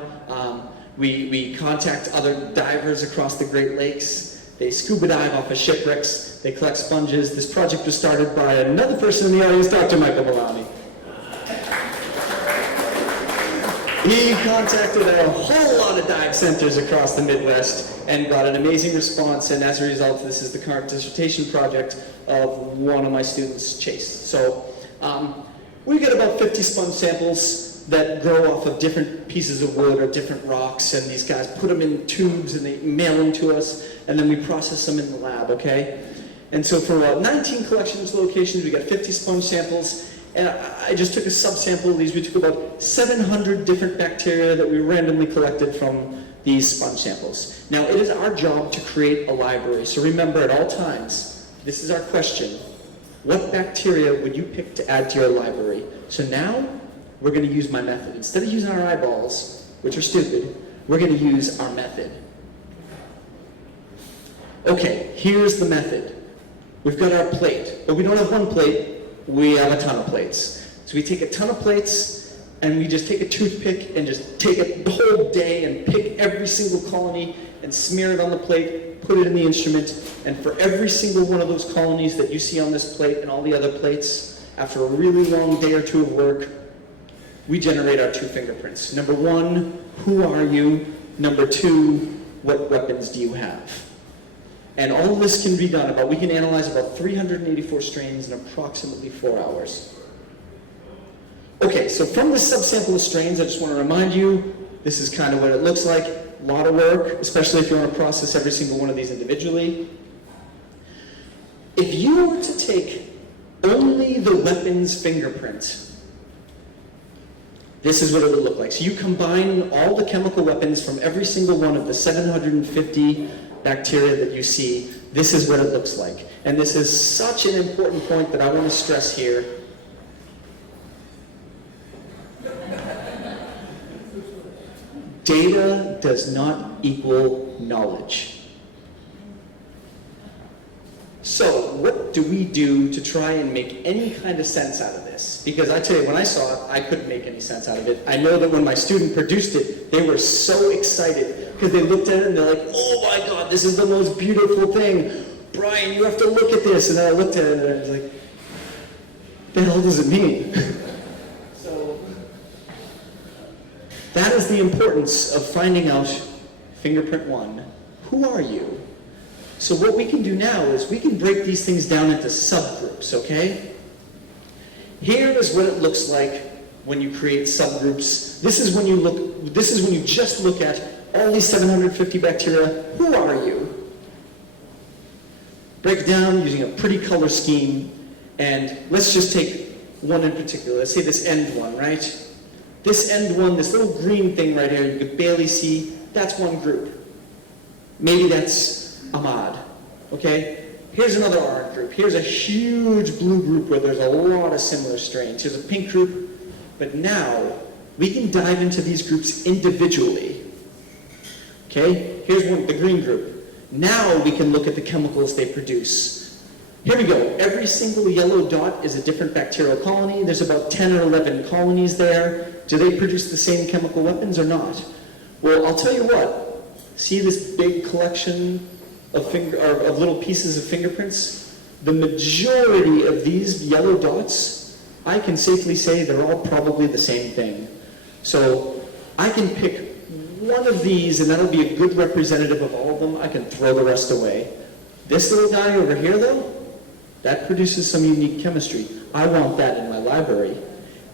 We contact other divers across the Great Lakes. They scuba dive off of shipwrecks. They collect sponges. This project was started by another person in the audience, Dr. Michael Maloney. He contacted a whole lot of dive centers across the Midwest and got an amazing response, and as a result, this is the current dissertation project of one of my students, Chase. So we get about 50 sponge samples that grow off of different pieces of wood or different rocks, and these guys put them in tubes and they mail them to us, and then we process them in the lab, okay? And so for 19 collections locations, we got 50 sponge samples, and I just took a subsample of these. We took about 700 different bacteria that we randomly collected from these sponge samples. Now, it is our job to create a library, so remember at all times, this is our question. What bacteria would you pick to add to your library? So now, we're going to use my method. Instead of using our eyeballs, which are stupid, we're going to use our method. Okay, here's the method. We've got our plate, but we don't have one plate, we have a ton of plates. So we take a ton of plates, and we just take a toothpick and just take it the whole day and pick every single colony and smear it on the plate, put it in the instrument, and for every single one of those colonies that you see on this plate and all the other plates, after a really long day or two of work, we generate our 2 fingerprints. Number 1, who are you? Number 2, what weapons do you have? And all of this can be done we can analyze about 384 strains in approximately 4 hours. Okay, so from this subsample of strains, I just want to remind you, this is kind of what it looks like. A lot of work, especially if you want to process every single one of these individually. If you were to take only the weapon's fingerprint, this is what it would look like. So you combine all the chemical weapons from every single one of the 750 bacteria that you see. This is what it looks like. And this is such an important point that I want to stress here. Data does not equal knowledge. So what do we do to try and make any kind of sense out of this? Because I tell you, when I saw it, I couldn't make any sense out of it. I know that when my student produced it, they were so excited because they looked at it and they're like, oh my God, this is the most beautiful thing. Brian, you have to look at this. And then I looked at it and I was like, the hell does it mean? So that is the importance of finding out, fingerprint 1, who are you? So what we can do now is we can break these things down into subgroups, okay? Here is what it looks like when you create subgroups. This is when you just look at all these 750 bacteria. Who are you? Break it down using a pretty color scheme, and let's just take one in particular. Let's say this end one, right? This end one, this little green thing right here, you can barely see, that's one group. Maybe that's Ahmad, okay? Here's another orange group. Here's a huge blue group where there's a lot of similar strains. Here's a pink group. But now, we can dive into these groups individually. Okay? Here's the green group. Now we can look at the chemicals they produce. Here we go. Every single yellow dot is a different bacterial colony. There's about 10 or 11 colonies there. Do they produce the same chemical weapons or not? Well, I'll tell you what. See this big collection of little pieces of fingerprints? The majority of these yellow dots, I can safely say they're all probably the same thing. So I can pick one of these and that'll be a good representative of all of them. I can throw the rest away. This little guy over here though, that produces some unique chemistry. I want that in my library.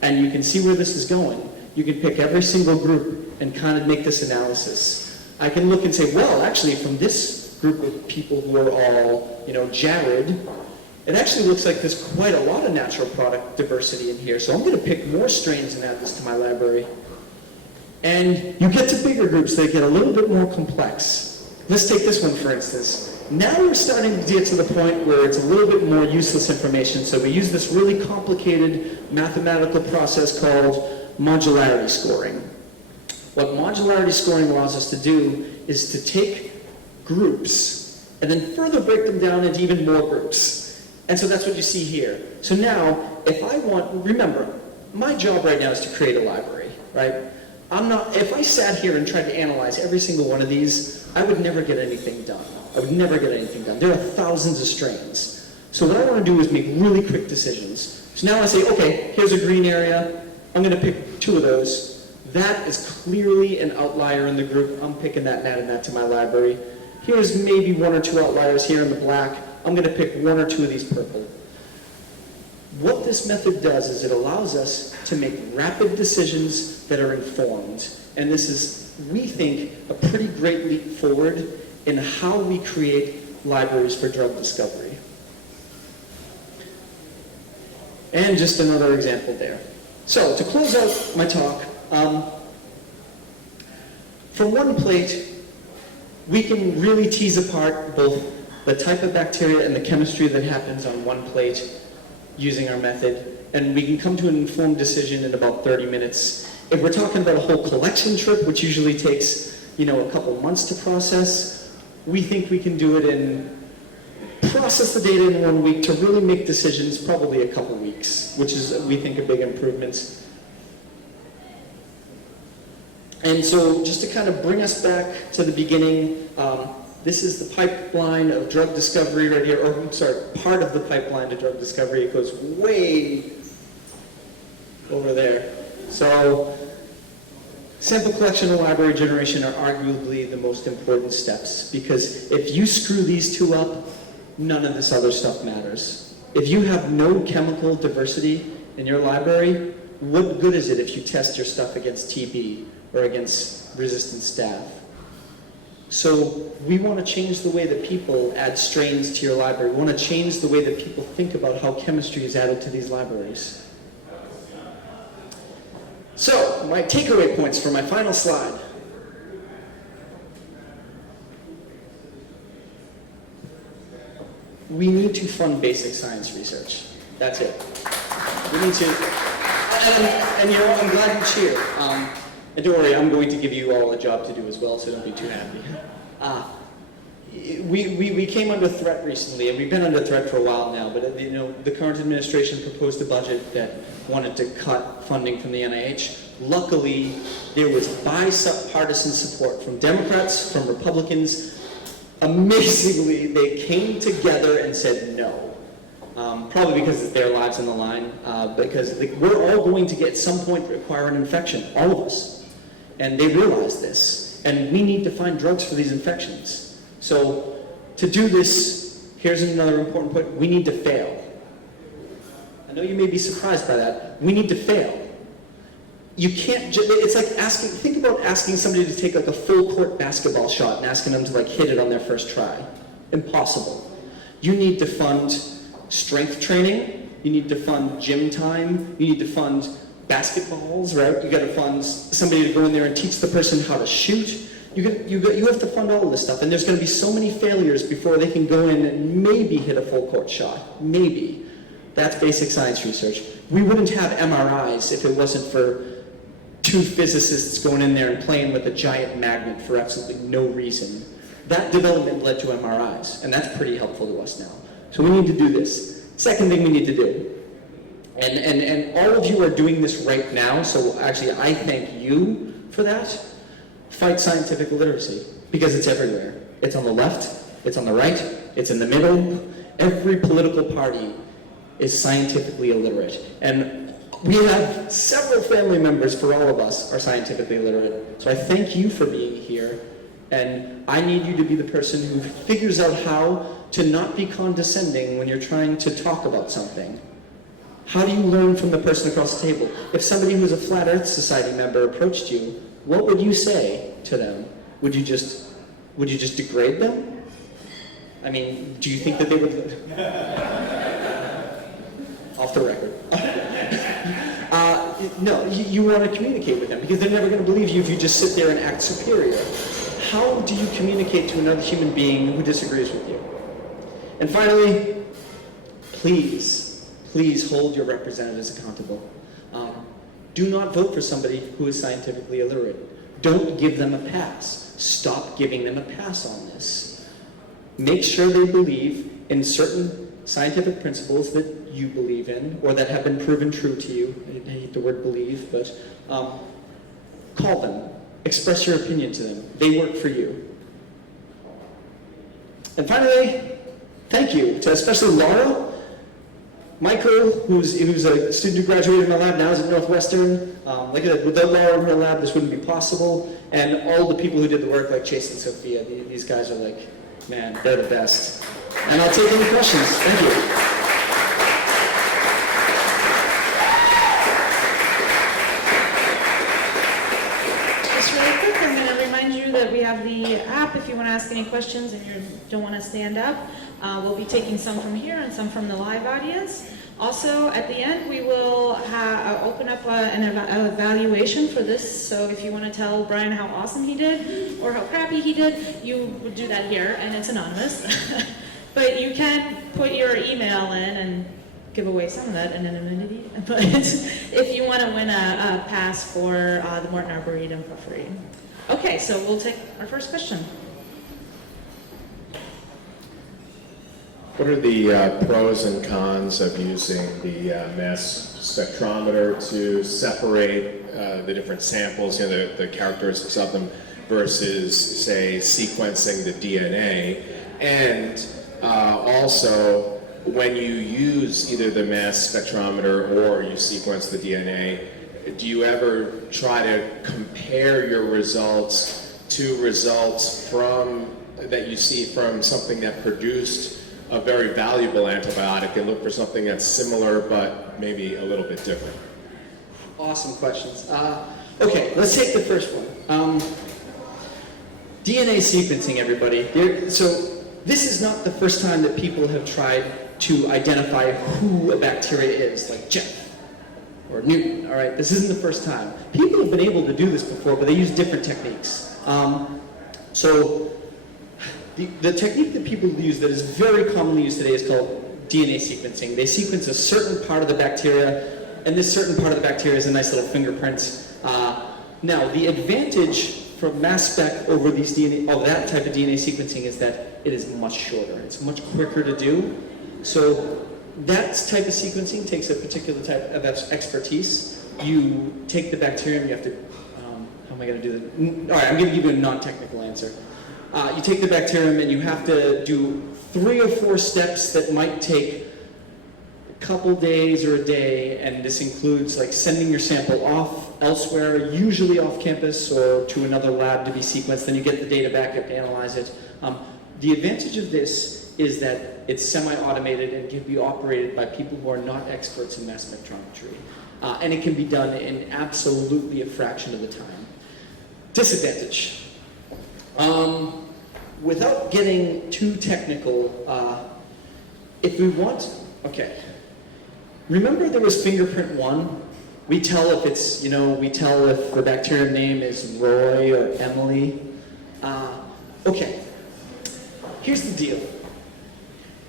And you can see where this is going. You can pick every single group and kind of make this analysis. I can look and say, well, actually from this group of people who are all, Jared, it actually looks like there's quite a lot of natural product diversity in here. So I'm going to pick more strains and add this to my library. And you get to bigger groups that get a little bit more complex. Let's take this one, for instance. Now we're starting to get to the point where it's a little bit more useless information. So we use this really complicated mathematical process called modularity scoring. What modularity scoring allows us to do is to take groups and then further break them down into even more groups. And so that's what you see here. So now, remember, my job right now is to create a library, right? If I sat here and tried to analyze every single one of these, I would never get anything done. There are thousands of strains. So what I want to do is make really quick decisions. So now I say, okay, here's a green area. I'm going to pick 2 of those. That is clearly an outlier in the group. I'm picking that and adding that to my library. Here's maybe 1 or 2 outliers here in the black. I'm going to pick 1 or 2 of these purple. What this method does is it allows us to make rapid decisions that are informed. And this is, we think, a pretty great leap forward in how we create libraries for drug discovery. And just another example there. So to close out my talk, from one plate, we can really tease apart both the type of bacteria and the chemistry that happens on one plate using our method, and we can come to an informed decision in about 30 minutes. If we're talking about a whole collection trip, which usually takes, a couple months to process, we think we can do it process the data in 1 week to really make decisions, probably a couple weeks, which is, we think, a big improvement. And so just to kind of bring us back to the beginning, this is the pipeline of drug discovery right here, part of the pipeline to drug discovery. It goes way over there. So, sample collection and library generation are arguably the most important steps, because if you screw these two up, none of this other stuff matters. If you have no chemical diversity in your library, what good is it if you test your stuff against TB or against resistant staph? So we want to change the way that people add strains to your library. We want to change the way that people think about how chemistry is added to these libraries. So, my takeaway points for my final slide. We need to fund basic science research. That's it. We need to, and you know, I'm glad you cheer. And don't worry, I'm going to give you all a job to do as well, so don't be too happy. We came under threat recently, and we've been under threat for a while now, but you know, the current administration proposed a budget that wanted to cut funding from the NIH. Luckily, there was bipartisan support from Democrats, from Republicans. Amazingly, they came together and said no. Probably because it's their lives on the line, because we're all going to get at some point require an infection, all of us. And they realize this, and we need to find drugs for these infections. So to do this, here's another important point, we need to fail. I know you may be surprised by that. We need to fail. You can't, it's like asking, think about asking somebody to take like a full court basketball shot and asking them to like hit it on their first try. Impossible. You need to fund strength training, you need to fund gym time, you need to fund basketballs, right? You gotta fund somebody to go in there and teach the person how to shoot. You have to fund all of this stuff, and there's gonna be so many failures before they can go in and maybe hit a full court shot, maybe. That's basic science research. We wouldn't have MRIs if it wasn't for two physicists going in there and playing with a giant magnet for absolutely no reason. That development led to MRIs, and that's pretty helpful to us now. So we need to do this. Second thing we need to do, and all of you are doing this right now, so actually I thank you for that. Fight scientific illiteracy, because it's everywhere. It's on the left, it's on the right, it's in the middle. Every political party is scientifically illiterate. And we have several family members, for all of us, are scientifically illiterate. So I thank you for being here, and I need you to be the person who figures out how to not be condescending when you're trying to talk about something. How do you learn from the person across the table? If somebody who's a Flat Earth Society member approached you, what would you say to them? Would you just degrade them? I mean, do you think that they would... Off the record. No, you want to communicate with them, because they're never going to believe you if you just sit there and act superior. How do you communicate to another human being who disagrees with you? And finally, please hold your representatives accountable. Do not vote for somebody who is scientifically illiterate. Don't give them a pass. Stop giving them a pass on this. Make sure they believe in certain scientific principles that you believe in, or that have been proven true to you. I hate the word believe, but call them. Express your opinion to them. They work for you. And finally, thank you to especially Laura, Michael, who's a student who graduated in my lab, now is at Northwestern. Like I said, without Laura in her lab, this wouldn't be possible. And all the people who did the work, like Chase and Sophia, these guys are like, man, they're the best. And I'll take any questions. Thank you. That we have the app if you want to ask any questions and you don't want to stand up. We'll be taking some from here and some from the live audience. Also, at the end, we will open up an evaluation for this. So if you want to tell Brian how awesome he did or how crappy he did, you would do that here, and it's anonymous. But you can put your email in and give away some of that anonymity. But if you want to win a pass for the Morton Arboretum for free. Okay, so we'll take our first question. What are the pros and cons of using the mass spectrometer to separate the different samples, you know, the characteristics of them, versus, say, sequencing the DNA? And also, when you use either the mass spectrometer or you sequence the DNA, do you ever try to compare your results to results that you see from something that produced a very valuable antibiotic and look for something that's similar but maybe a little bit different? Awesome questions. Okay, let's take the first one. DNA sequencing, everybody. So this is not the first time that people have tried to identify who a bacteria is, like Jeff or Newton, all right? This isn't the first time. People have been able to do this before, but they use different techniques. So the technique that people use that is very commonly used today is called DNA sequencing. They sequence a certain part of the bacteria, and this certain part of the bacteria is a nice little fingerprint. Now, the advantage from mass spec over that type of DNA sequencing is that it is much shorter. It's much quicker to do. So that type of sequencing takes a particular type of expertise. You take the bacterium, you have to, how am I going to do that? All right, I'm going to give you a non-technical answer. You take the bacterium and you have to do 3 or 4 steps that might take a couple days or a day, and this includes like sending your sample off elsewhere, usually off campus or to another lab to be sequenced. Then you get the data back, you have to analyze it. The advantage of this is that it's semi-automated and can be operated by people who are not experts in mass spectrometry. And it can be done in absolutely a fraction of the time. Disadvantage. Without getting too technical, if we want, okay. Remember there was fingerprint 1? We tell if it's, we tell if the bacterium name is Roy or Emily. Okay, here's the deal.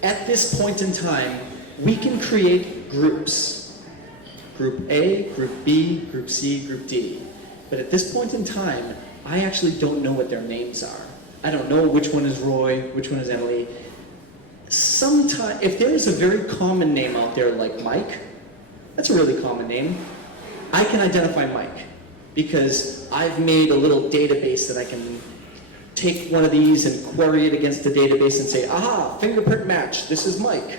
At this point in time, we can create groups. Group A, Group B, Group C, Group D. But at this point in time, I actually don't know what their names are. I don't know which one is Roy, which one is Emily. Sometimes, if there is a very common name out there like Mike, that's a really common name, I can identify Mike because I've made a little database that I can take one of these and query it against the database and say, aha, fingerprint match, this is Mike.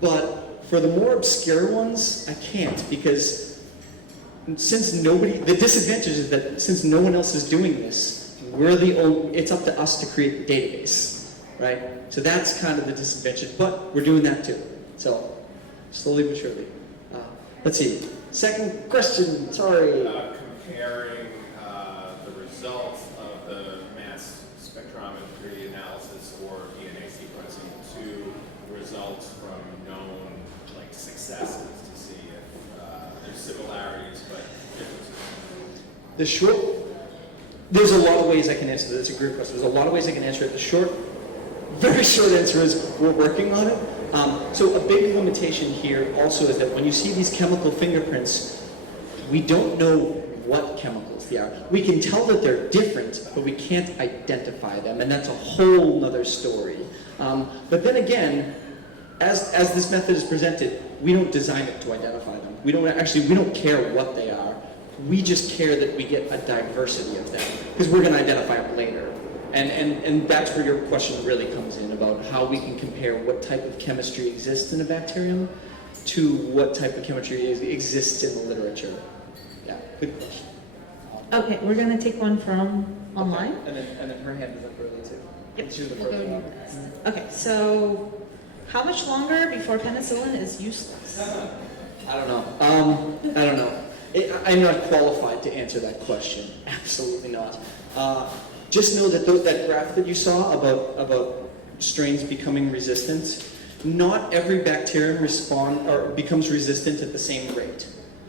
But for the more obscure ones, I can't because the disadvantage is that since no one else is doing this, it's up to us to create the database, right? So that's kind of the disadvantage, but we're doing that too. So slowly but surely. Let's see. Second question, sorry. Comparing the results of the mass spectrometry analysis or DNA sequencing to results from known successes to see if there's similarities but differences. There's a lot of ways I can answer that. It's a great question. There's a lot of ways I can answer it. The very short answer is we're working on it. So a big limitation here also is that when you see these chemical fingerprints, we don't know what chemicals they are. We can tell that they're different, but we can't identify them, and that's a whole nother story. But then again, as this method is presented, we don't design it to identify them. We don't care what they are. We just care that we get a diversity of them, because we're going to identify them later. And that's where your question really comes in, about how we can compare what type of chemistry exists in a bacterium to what type of chemistry exists in the literature. Yeah, good question. Okay, we're going to take one from online. Okay. And then her hand is up early too. Yep. She was the We'll first go one. next. Okay, so how much longer before penicillin is useless? I don't know. I'm not qualified to answer that question. Absolutely not. Just know that that graph that you saw about strains becoming resistant, not every bacterium becomes resistant at the same rate.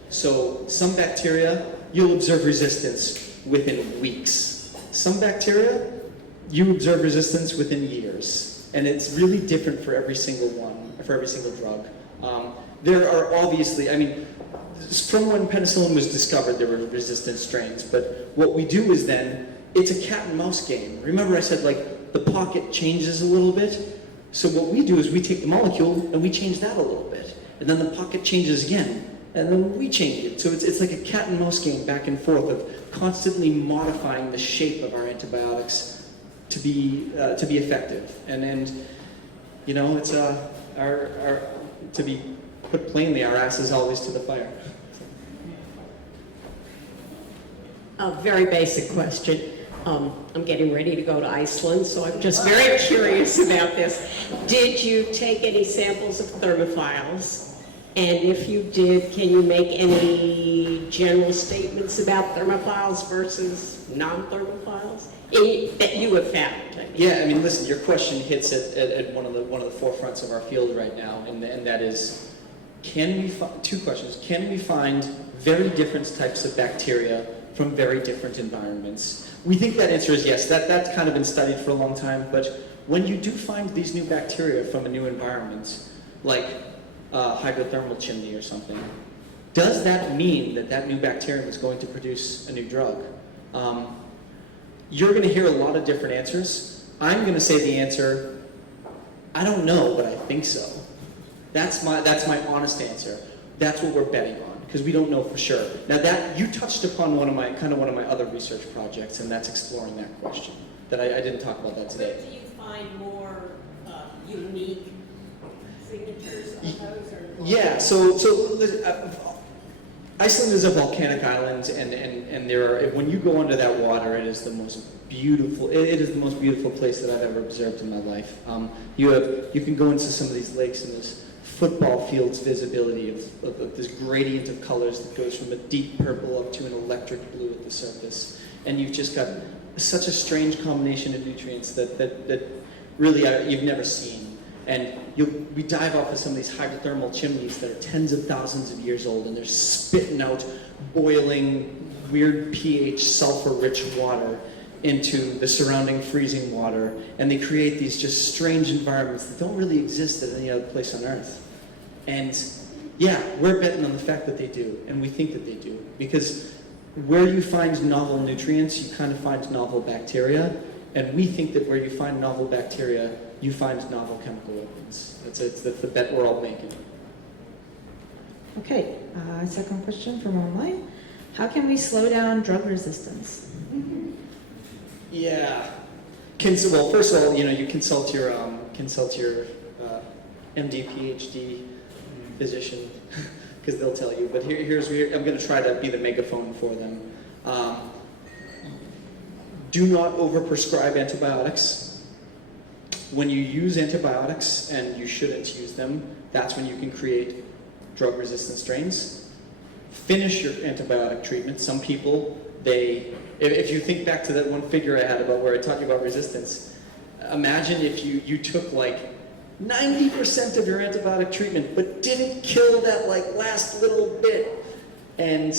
So some bacteria, you'll observe resistance within weeks. Some bacteria, you observe resistance within years. And it's really different for every single one, for every single drug. There are obviously, from when penicillin was discovered, there were resistant strains. But what we do is then, it's a cat and mouse game. Remember I said the pocket changes a little bit? So what we do is we take the molecule and we change that a little bit. And then the pocket changes again. And then we change it. So it's like a cat and mouse game back and forth of constantly modifying the shape of our antibiotics to be effective. And it's to be put plainly, our ass is always to the fire. A very basic question. I'm getting ready to go to Iceland, so I'm just very curious about this. Did you take any samples of thermophiles? And if you did, can you make any general statements about thermophiles versus non-thermophiles that you have found? I mean. Yeah, I mean, listen, your question hits at one of the forefronts of our field right now, and that is, two questions. Can we find very different types of bacteria from very different environments? We think that answer is yes. That's kind of been studied for a long time, but when you do find these new bacteria from a new environment, like a hydrothermal chimney or something, does that mean that that new bacterium is going to produce a new drug? You're going to hear a lot of different answers. I'm going to say the answer, I don't know, but I think so. That's my honest answer. That's what we're betting on, because we don't know for sure. Now that, you touched upon one of my other research projects, and that's exploring that question. That I didn't talk about that today. But do you find more unique signatures of those? Or Yeah, Iceland is a volcanic island, and there are, when you go under that water, it is the most beautiful. It is the most beautiful place that I've ever observed in my life. You can go into some of these lakes, and there's football fields visibility of this gradient of colors that goes from a deep purple up to an electric blue at the surface, and you've just got such a strange combination of nutrients that really you've never seen. And we dive off of some of these hydrothermal chimneys that are tens of thousands of years old, and they're spitting out boiling, weird pH, sulfur-rich water into the surrounding freezing water, and they create these just strange environments that don't really exist at any other place on Earth. And yeah, we're betting on the fact that they do, and we think that they do, because where you find novel nutrients, you kind of find novel bacteria, and we think that where you find novel bacteria, you find novel chemical weapons. That's the bet we're all making. Okay, second question from online. How can we slow down drug resistance? Yeah. Well, first of all, you consult your MD, PhD physician, because they'll tell you. But I'm going to try to be the megaphone for them. Do not overprescribe antibiotics. When you use antibiotics, and you shouldn't use them, that's when you can create drug-resistant strains. Finish your antibiotic treatment. Some people, if you think back to that one figure I had about where I taught you about resistance, imagine if you took like 90% of your antibiotic treatment, but didn't kill that last little bit, and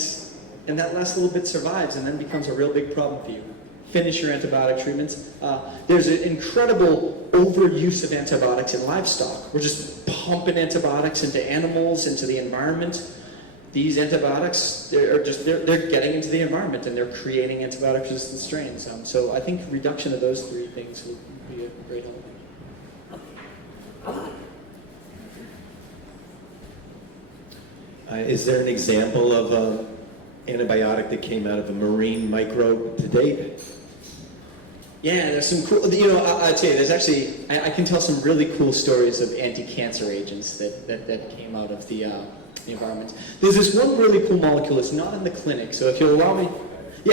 that last little bit survives and then becomes a real big problem for you. Finish your antibiotic treatments. There's an incredible overuse of antibiotics in livestock. We're just pumping antibiotics into animals, into the environment. These antibiotics, they're getting into the environment, and they're creating antibiotic-resistant strains. So I think reduction of those three things would be a great help. Is there an example of an antibiotic that came out of a marine microbe to date? Yeah, there's some cool, I'll tell you, there's actually, I can tell some really cool stories of anti-cancer agents that came out of the environment. There's this one really cool molecule, it's not in the clinic, so if you'll allow me,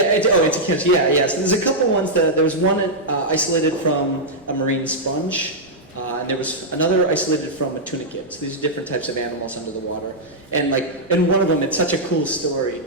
anti-cancer, So there's a couple ones there was one isolated from a marine sponge, and there was another isolated from a tunicate. So these are different types of animals under the water. And in one of them, it's such a cool story.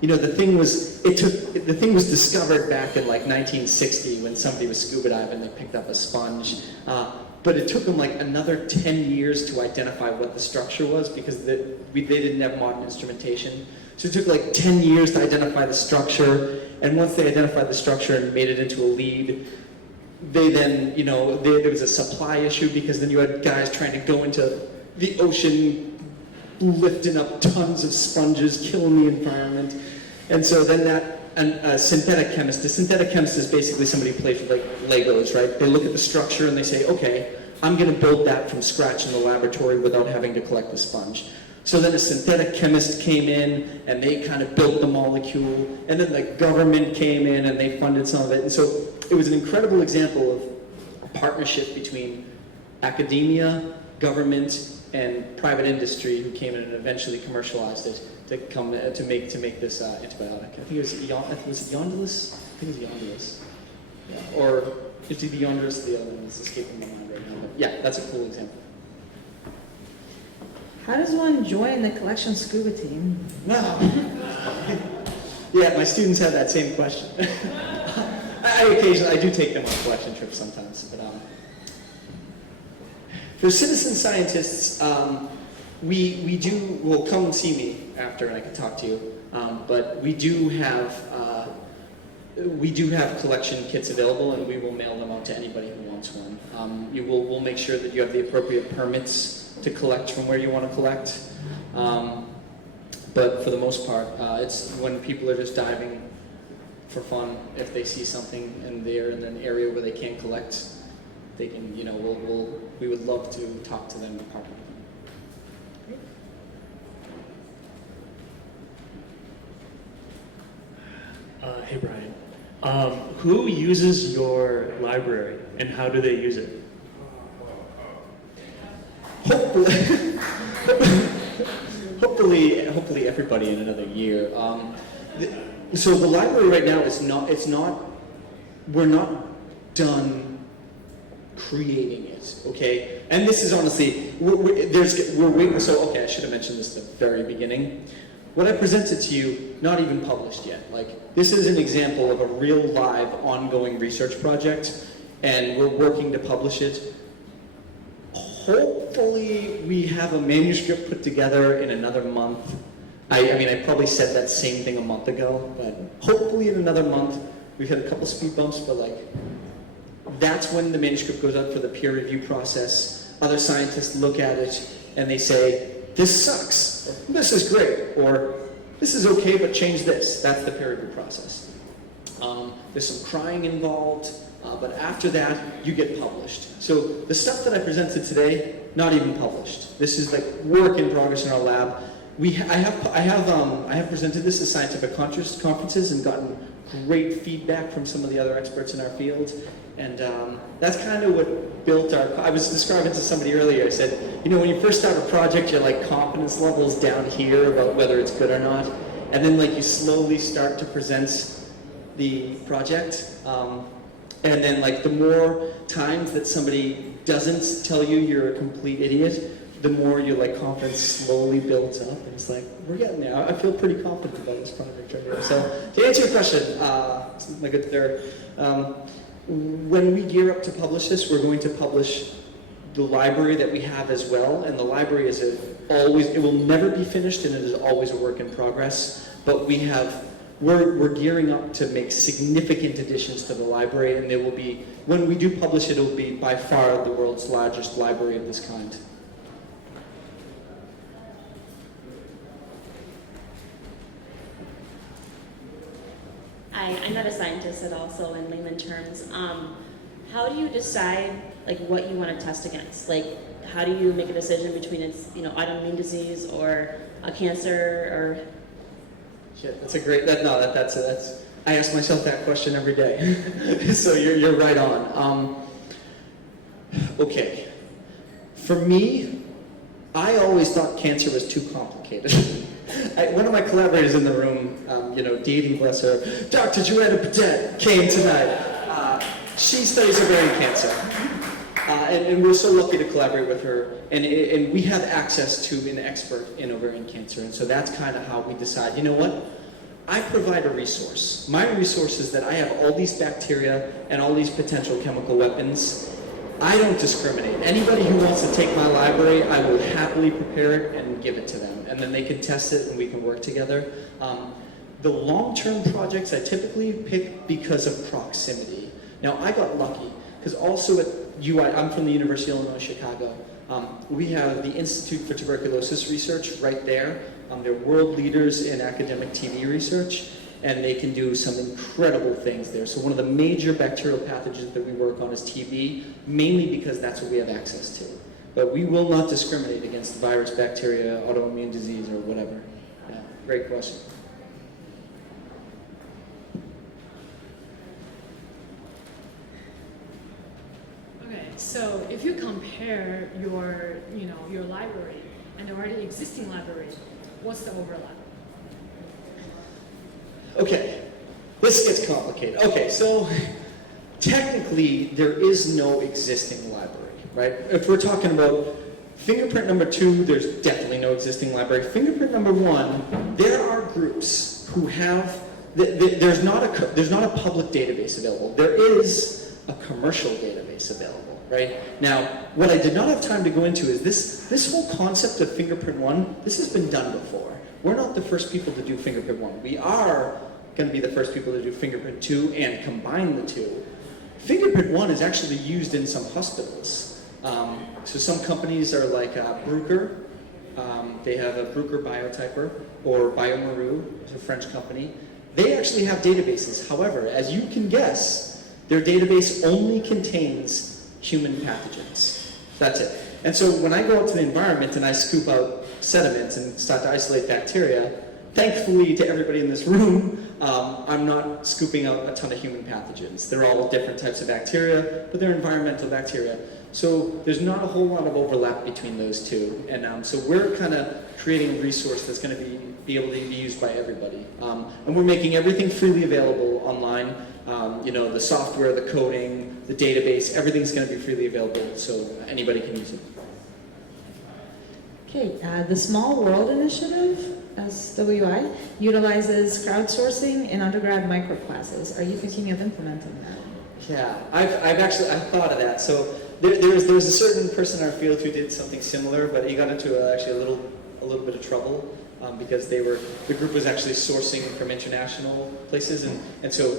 The thing was discovered back in 1960 when somebody was scuba diving. They picked up a sponge, but it took them another 10 years to identify what the structure was, because they didn't have modern instrumentation. So it took 10 years to identify the structure, and once they identified the structure and made it into a lead, they then, there was a supply issue, because then you had guys trying to go into the ocean, lifting up tons of sponges, killing the environment. And so then a synthetic chemist is basically somebody who plays with Legos, right? They look at the structure and they say, okay, I'm going to build that from scratch in the laboratory without having to collect the sponge. So then a synthetic chemist came in and they kind of built the molecule, and then the government came in and they funded some of it. And so it was an incredible example of a partnership between academia, government, and private industry who came in and eventually commercialized it. to come to make this antibiotic. I think it was Yondelis. I think it was Yondelis. Yeah. Or it's either Yondelis or the other one that's escaping my mind right now. But yeah, that's a cool example. How does one join the collection scuba team? No. Yeah, my students have that same question. I do take them on collection trips sometimes, but for citizen scientists, well, come and see me after and I can talk to you. But we do have collection kits available, and we will mail them out to anybody who wants one. We'll make sure that you have the appropriate permits to collect from where you want to collect. But for the most part, it's when people are just diving for fun. If they see something and they're in an area where they can't collect, they can, we would love to talk to them and partner with them. Hey Brian, who uses your library and how do they use it? Hopefully everybody in another year. So the library right now we're not done creating it, okay? And this is honestly, we're waiting, so okay, I should have mentioned this at the very beginning. What I presented to you, not even published yet. Like, this is an example of a real live ongoing research project, and we're working to publish it. Hopefully we have a manuscript put together in another month. I probably said that same thing a month ago, but hopefully in another month. We've had a couple speed bumps, but that's when the manuscript goes out for the peer review process. Other scientists look at it and they say, this sucks, or, this is great, or this is okay, but change this. That's the peer review process. There's some crying involved, but after that, you get published. So the stuff that I presented today, not even published. This is work in progress in our lab. I have presented this at scientific conferences and gotten great feedback from some of the other experts in our field. And that's kind of what built I was describing to somebody earlier, I said, when you first start a project, your confidence level's down here about whether it's good or not. And then you slowly start to present the project. And then the more times that somebody doesn't tell you you're a complete idiot, the more your confidence slowly builds up. And it's we're getting there. I feel pretty confident about this project right here. So to answer your question, my good there, when we gear up to publish this, we're going to publish the library that we have as well. And the library is it will never be finished, and it is always a work in progress. But we're gearing up to make significant additions to the library, and there will be, when we do publish it, will be by far the world's largest library of this kind. I'm not a scientist at all, so in layman terms, how do you decide what you want to test against? How do you make a decision between autoimmune disease or a cancer or? Shit, that's a great. That's. I ask myself that question every day. So you're right on. Okay, for me, I always thought cancer was too complicated. One of my collaborators in the room, Dee, bless her, Dr. Joanna Padet came tonight. She studies ovarian cancer. And we're so lucky to collaborate with her. And we have access to an expert in ovarian cancer. And so that's kind of how we decide, what? I provide a resource. My resource is that I have all these bacteria and all these potential chemical weapons. I don't discriminate. Anybody who wants to take my library, I will happily prepare it and give it to them. And then they can test it and we can work together. The long-term projects I typically pick because of proximity. Now, I got lucky because also at UI, I'm from the University of Illinois, Chicago. We have the Institute for Tuberculosis Research right there. They're world leaders in academic TB research, and they can do some incredible things there. So one of the major bacterial pathogens that we work on is TB, mainly because that's what we have access to. But we will not discriminate against virus, bacteria, autoimmune disease, or whatever. Yeah, great question. Okay, so if you compare your library and the already existing library, what's the overlap? Okay, this gets complicated. Okay, so technically there is no existing library, right? If we're talking about fingerprint number 2, there's definitely no existing library. Fingerprint number 1, there are groups who have, there's not a public database available. There is a commercial database available, right? Now, what I did not have time to go into is this whole concept of fingerprint 1, this has been done before. We're not the first people to do fingerprint 1. We are going to be the first people to do fingerprint 2 and combine the two. Fingerprint 1 is actually used in some hospitals. So some companies are like Bruker. They have a Bruker biotyper, or BioMaru, it's a French company. They actually have databases. However, as you can guess, their database only contains human pathogens. That's it. And so when I go out to the environment and I scoop out sediments and start to isolate bacteria, thankfully to everybody in this room, I'm not scooping out a ton of human pathogens. They're all different types of bacteria, but they're environmental bacteria. So there's not a whole lot of overlap between those two. And so we're kind of creating a resource that's going to be able to be used by everybody. And we're making everything freely available online. You know, the software, the coding, the database, everything's going to be freely available, so anybody can use it. Okay, the Small World Initiative, SWI, utilizes crowdsourcing in undergrad microclasses. Are you thinking of implementing that? Yeah, I've thought of that. So there's a certain person in our field who did something similar, but he got into actually a little bit of trouble because the group was actually sourcing from international places, and so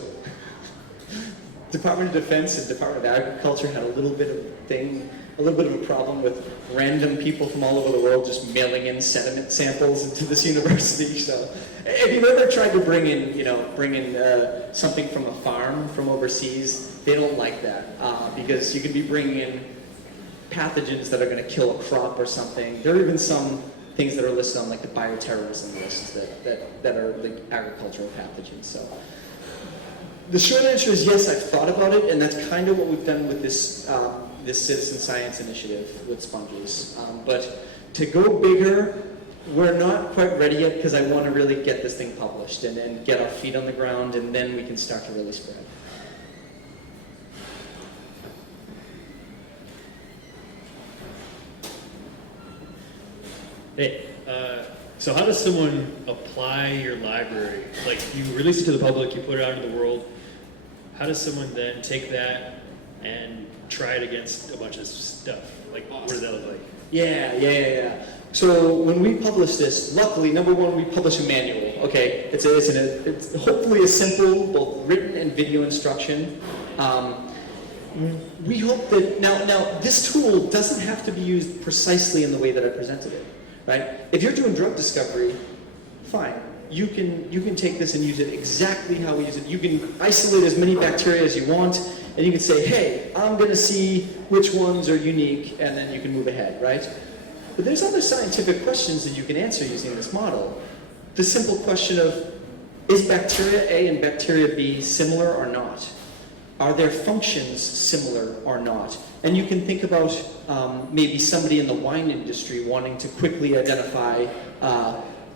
Department of Defense and Department of Agriculture had a little bit of a problem with random people from all over the world just mailing in sediment samples into this university. So if you've ever tried to bring in something from a farm from overseas, they don't like that because you could be bringing in pathogens that are going to kill a crop or something. There are even some things that are listed on like the bioterrorism list that are like agricultural pathogens. So the short answer is yes, I've thought about it, and that's kind of what we've done with this citizen science initiative with sponges. But to go bigger, we're not quite ready yet because I want to really get this thing published and get our feet on the ground, and then we can start to really spread. Hey, so how does someone apply your library? Like, you release it to the public, you put it out into the world. How does someone then take that and try it against a bunch of stuff? Like, what does that look like? Yeah. So when we publish this, luckily, number one, we publish a manual. Okay, it's hopefully a simple, both written and video instruction. We hope that now this tool doesn't have to be used precisely in the way that I presented it, right? If you're doing drug discovery, fine. You can take this and use it exactly how we use it. You can isolate as many bacteria as you want, and you can say, hey, I'm going to see which ones are unique, and then you can move ahead, right? But there's other scientific questions that you can answer using this model. The simple question of, is bacteria A and bacteria B similar or not? Are their functions similar or not? And you can think about maybe somebody in the wine industry wanting to quickly identify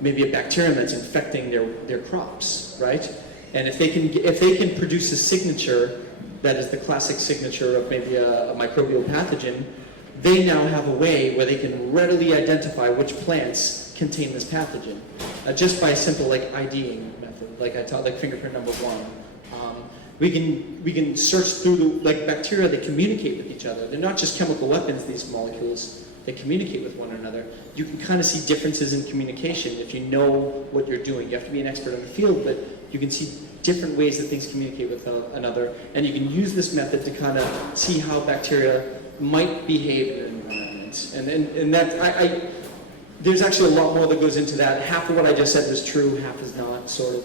maybe a bacterium that's infecting their crops, right? And if they can produce a signature that is the classic signature of maybe a microbial pathogen, they now have a way where they can readily identify which plants contain this pathogen, just by a simple like IDing method, like I taught, like fingerprint number 1. We can search through like bacteria. They communicate with each other. They're not just chemical weapons. These molecules. They communicate with one another. You can kind of see differences in communication if you know what you're doing. You have to be an expert in the field, but you can see different ways that things communicate with another, and you can use this method to kind of see how bacteria might behave in an environment. And that there's actually a lot more that goes into that. Half of what I just said was true, half is not, sort of.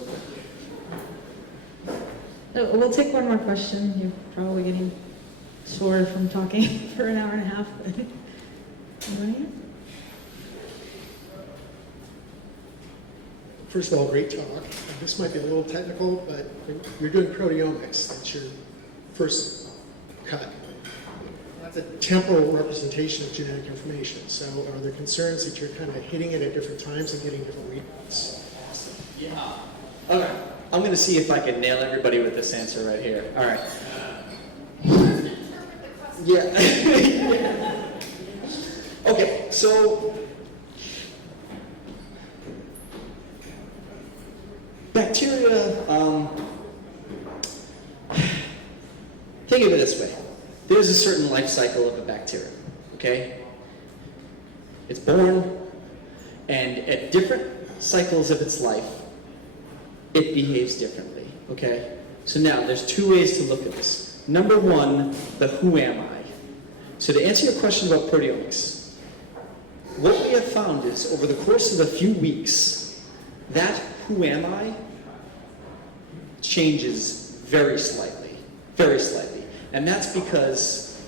So we'll take one more question. You're probably getting sore from talking for an hour and a half. Anyone here? First of all, great talk. This might be a little technical, but you're doing proteomics. That's your first cut. That's a temporal representation of genetic information. So are there concerns that you're kind of hitting it at different times and getting different readouts? Yeah. Okay. I'm going to see if I can nail everybody with this answer right here. All right. Yeah. Okay, so bacteria, think of it this way. There's a certain life cycle of a bacterium, okay? It's born, and at different cycles of its life, it behaves differently, okay? So now, there's two ways to look at this. Number one, the who am I? So to answer your question about proteomics, what we have found is, over the course of a few weeks, that who am I changes very slightly, very slightly. And that's because,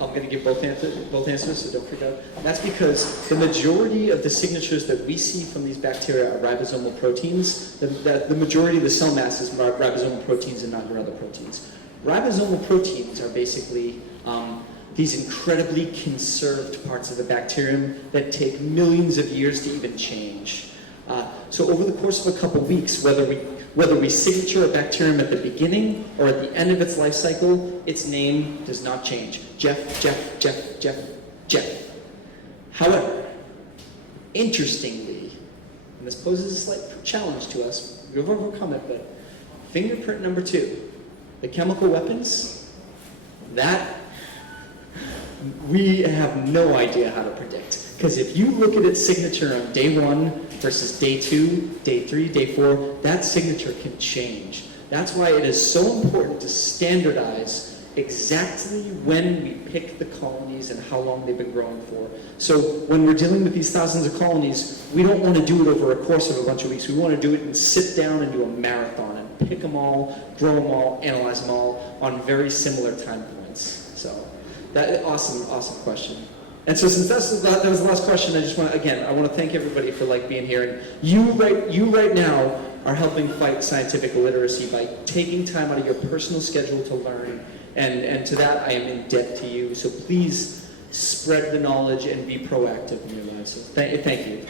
I'm going to give both answers, so don't freak out. That's because the majority of the signatures that we see from these bacteria are ribosomal proteins. The majority of the cell mass is ribosomal proteins and not your other proteins. Ribosomal proteins are basically these incredibly conserved parts of the bacterium that take millions of years to even change. So over the course of a couple weeks, whether we signature a bacterium at the beginning or at the end of its life cycle, its name does not change. Jeff, Jeff, Jeff, Jeff, Jeff. However, interestingly, and this poses a slight challenge to us, we've overcome it, but fingerprint number 2, the chemical weapons, that we have no idea how to predict. Because if you look at its signature on day 1 versus day 2, day 3, day 4, that signature can change. That's why it is so important to standardize exactly when we pick the colonies and how long they've been growing for. So when we're dealing with these thousands of colonies, we don't want to do it over a course of a bunch of weeks. We want to do it and sit down and do a marathon and pick them all, grow them all, analyze them all on very similar time points. So that awesome question. And so since that was the last question, I just want to, I want to thank everybody for being here. And you right now are helping fight scientific illiteracy by taking time out of your personal schedule to learn. And to that, I am in debt to you. So please spread the knowledge and be proactive in your lives. So thank you.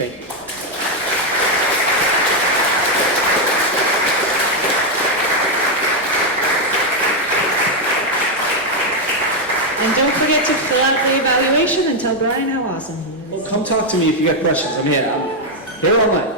And don't forget to fill out the evaluation and tell Brian how awesome he is. Well, come talk to me if you got questions. I'm here all night.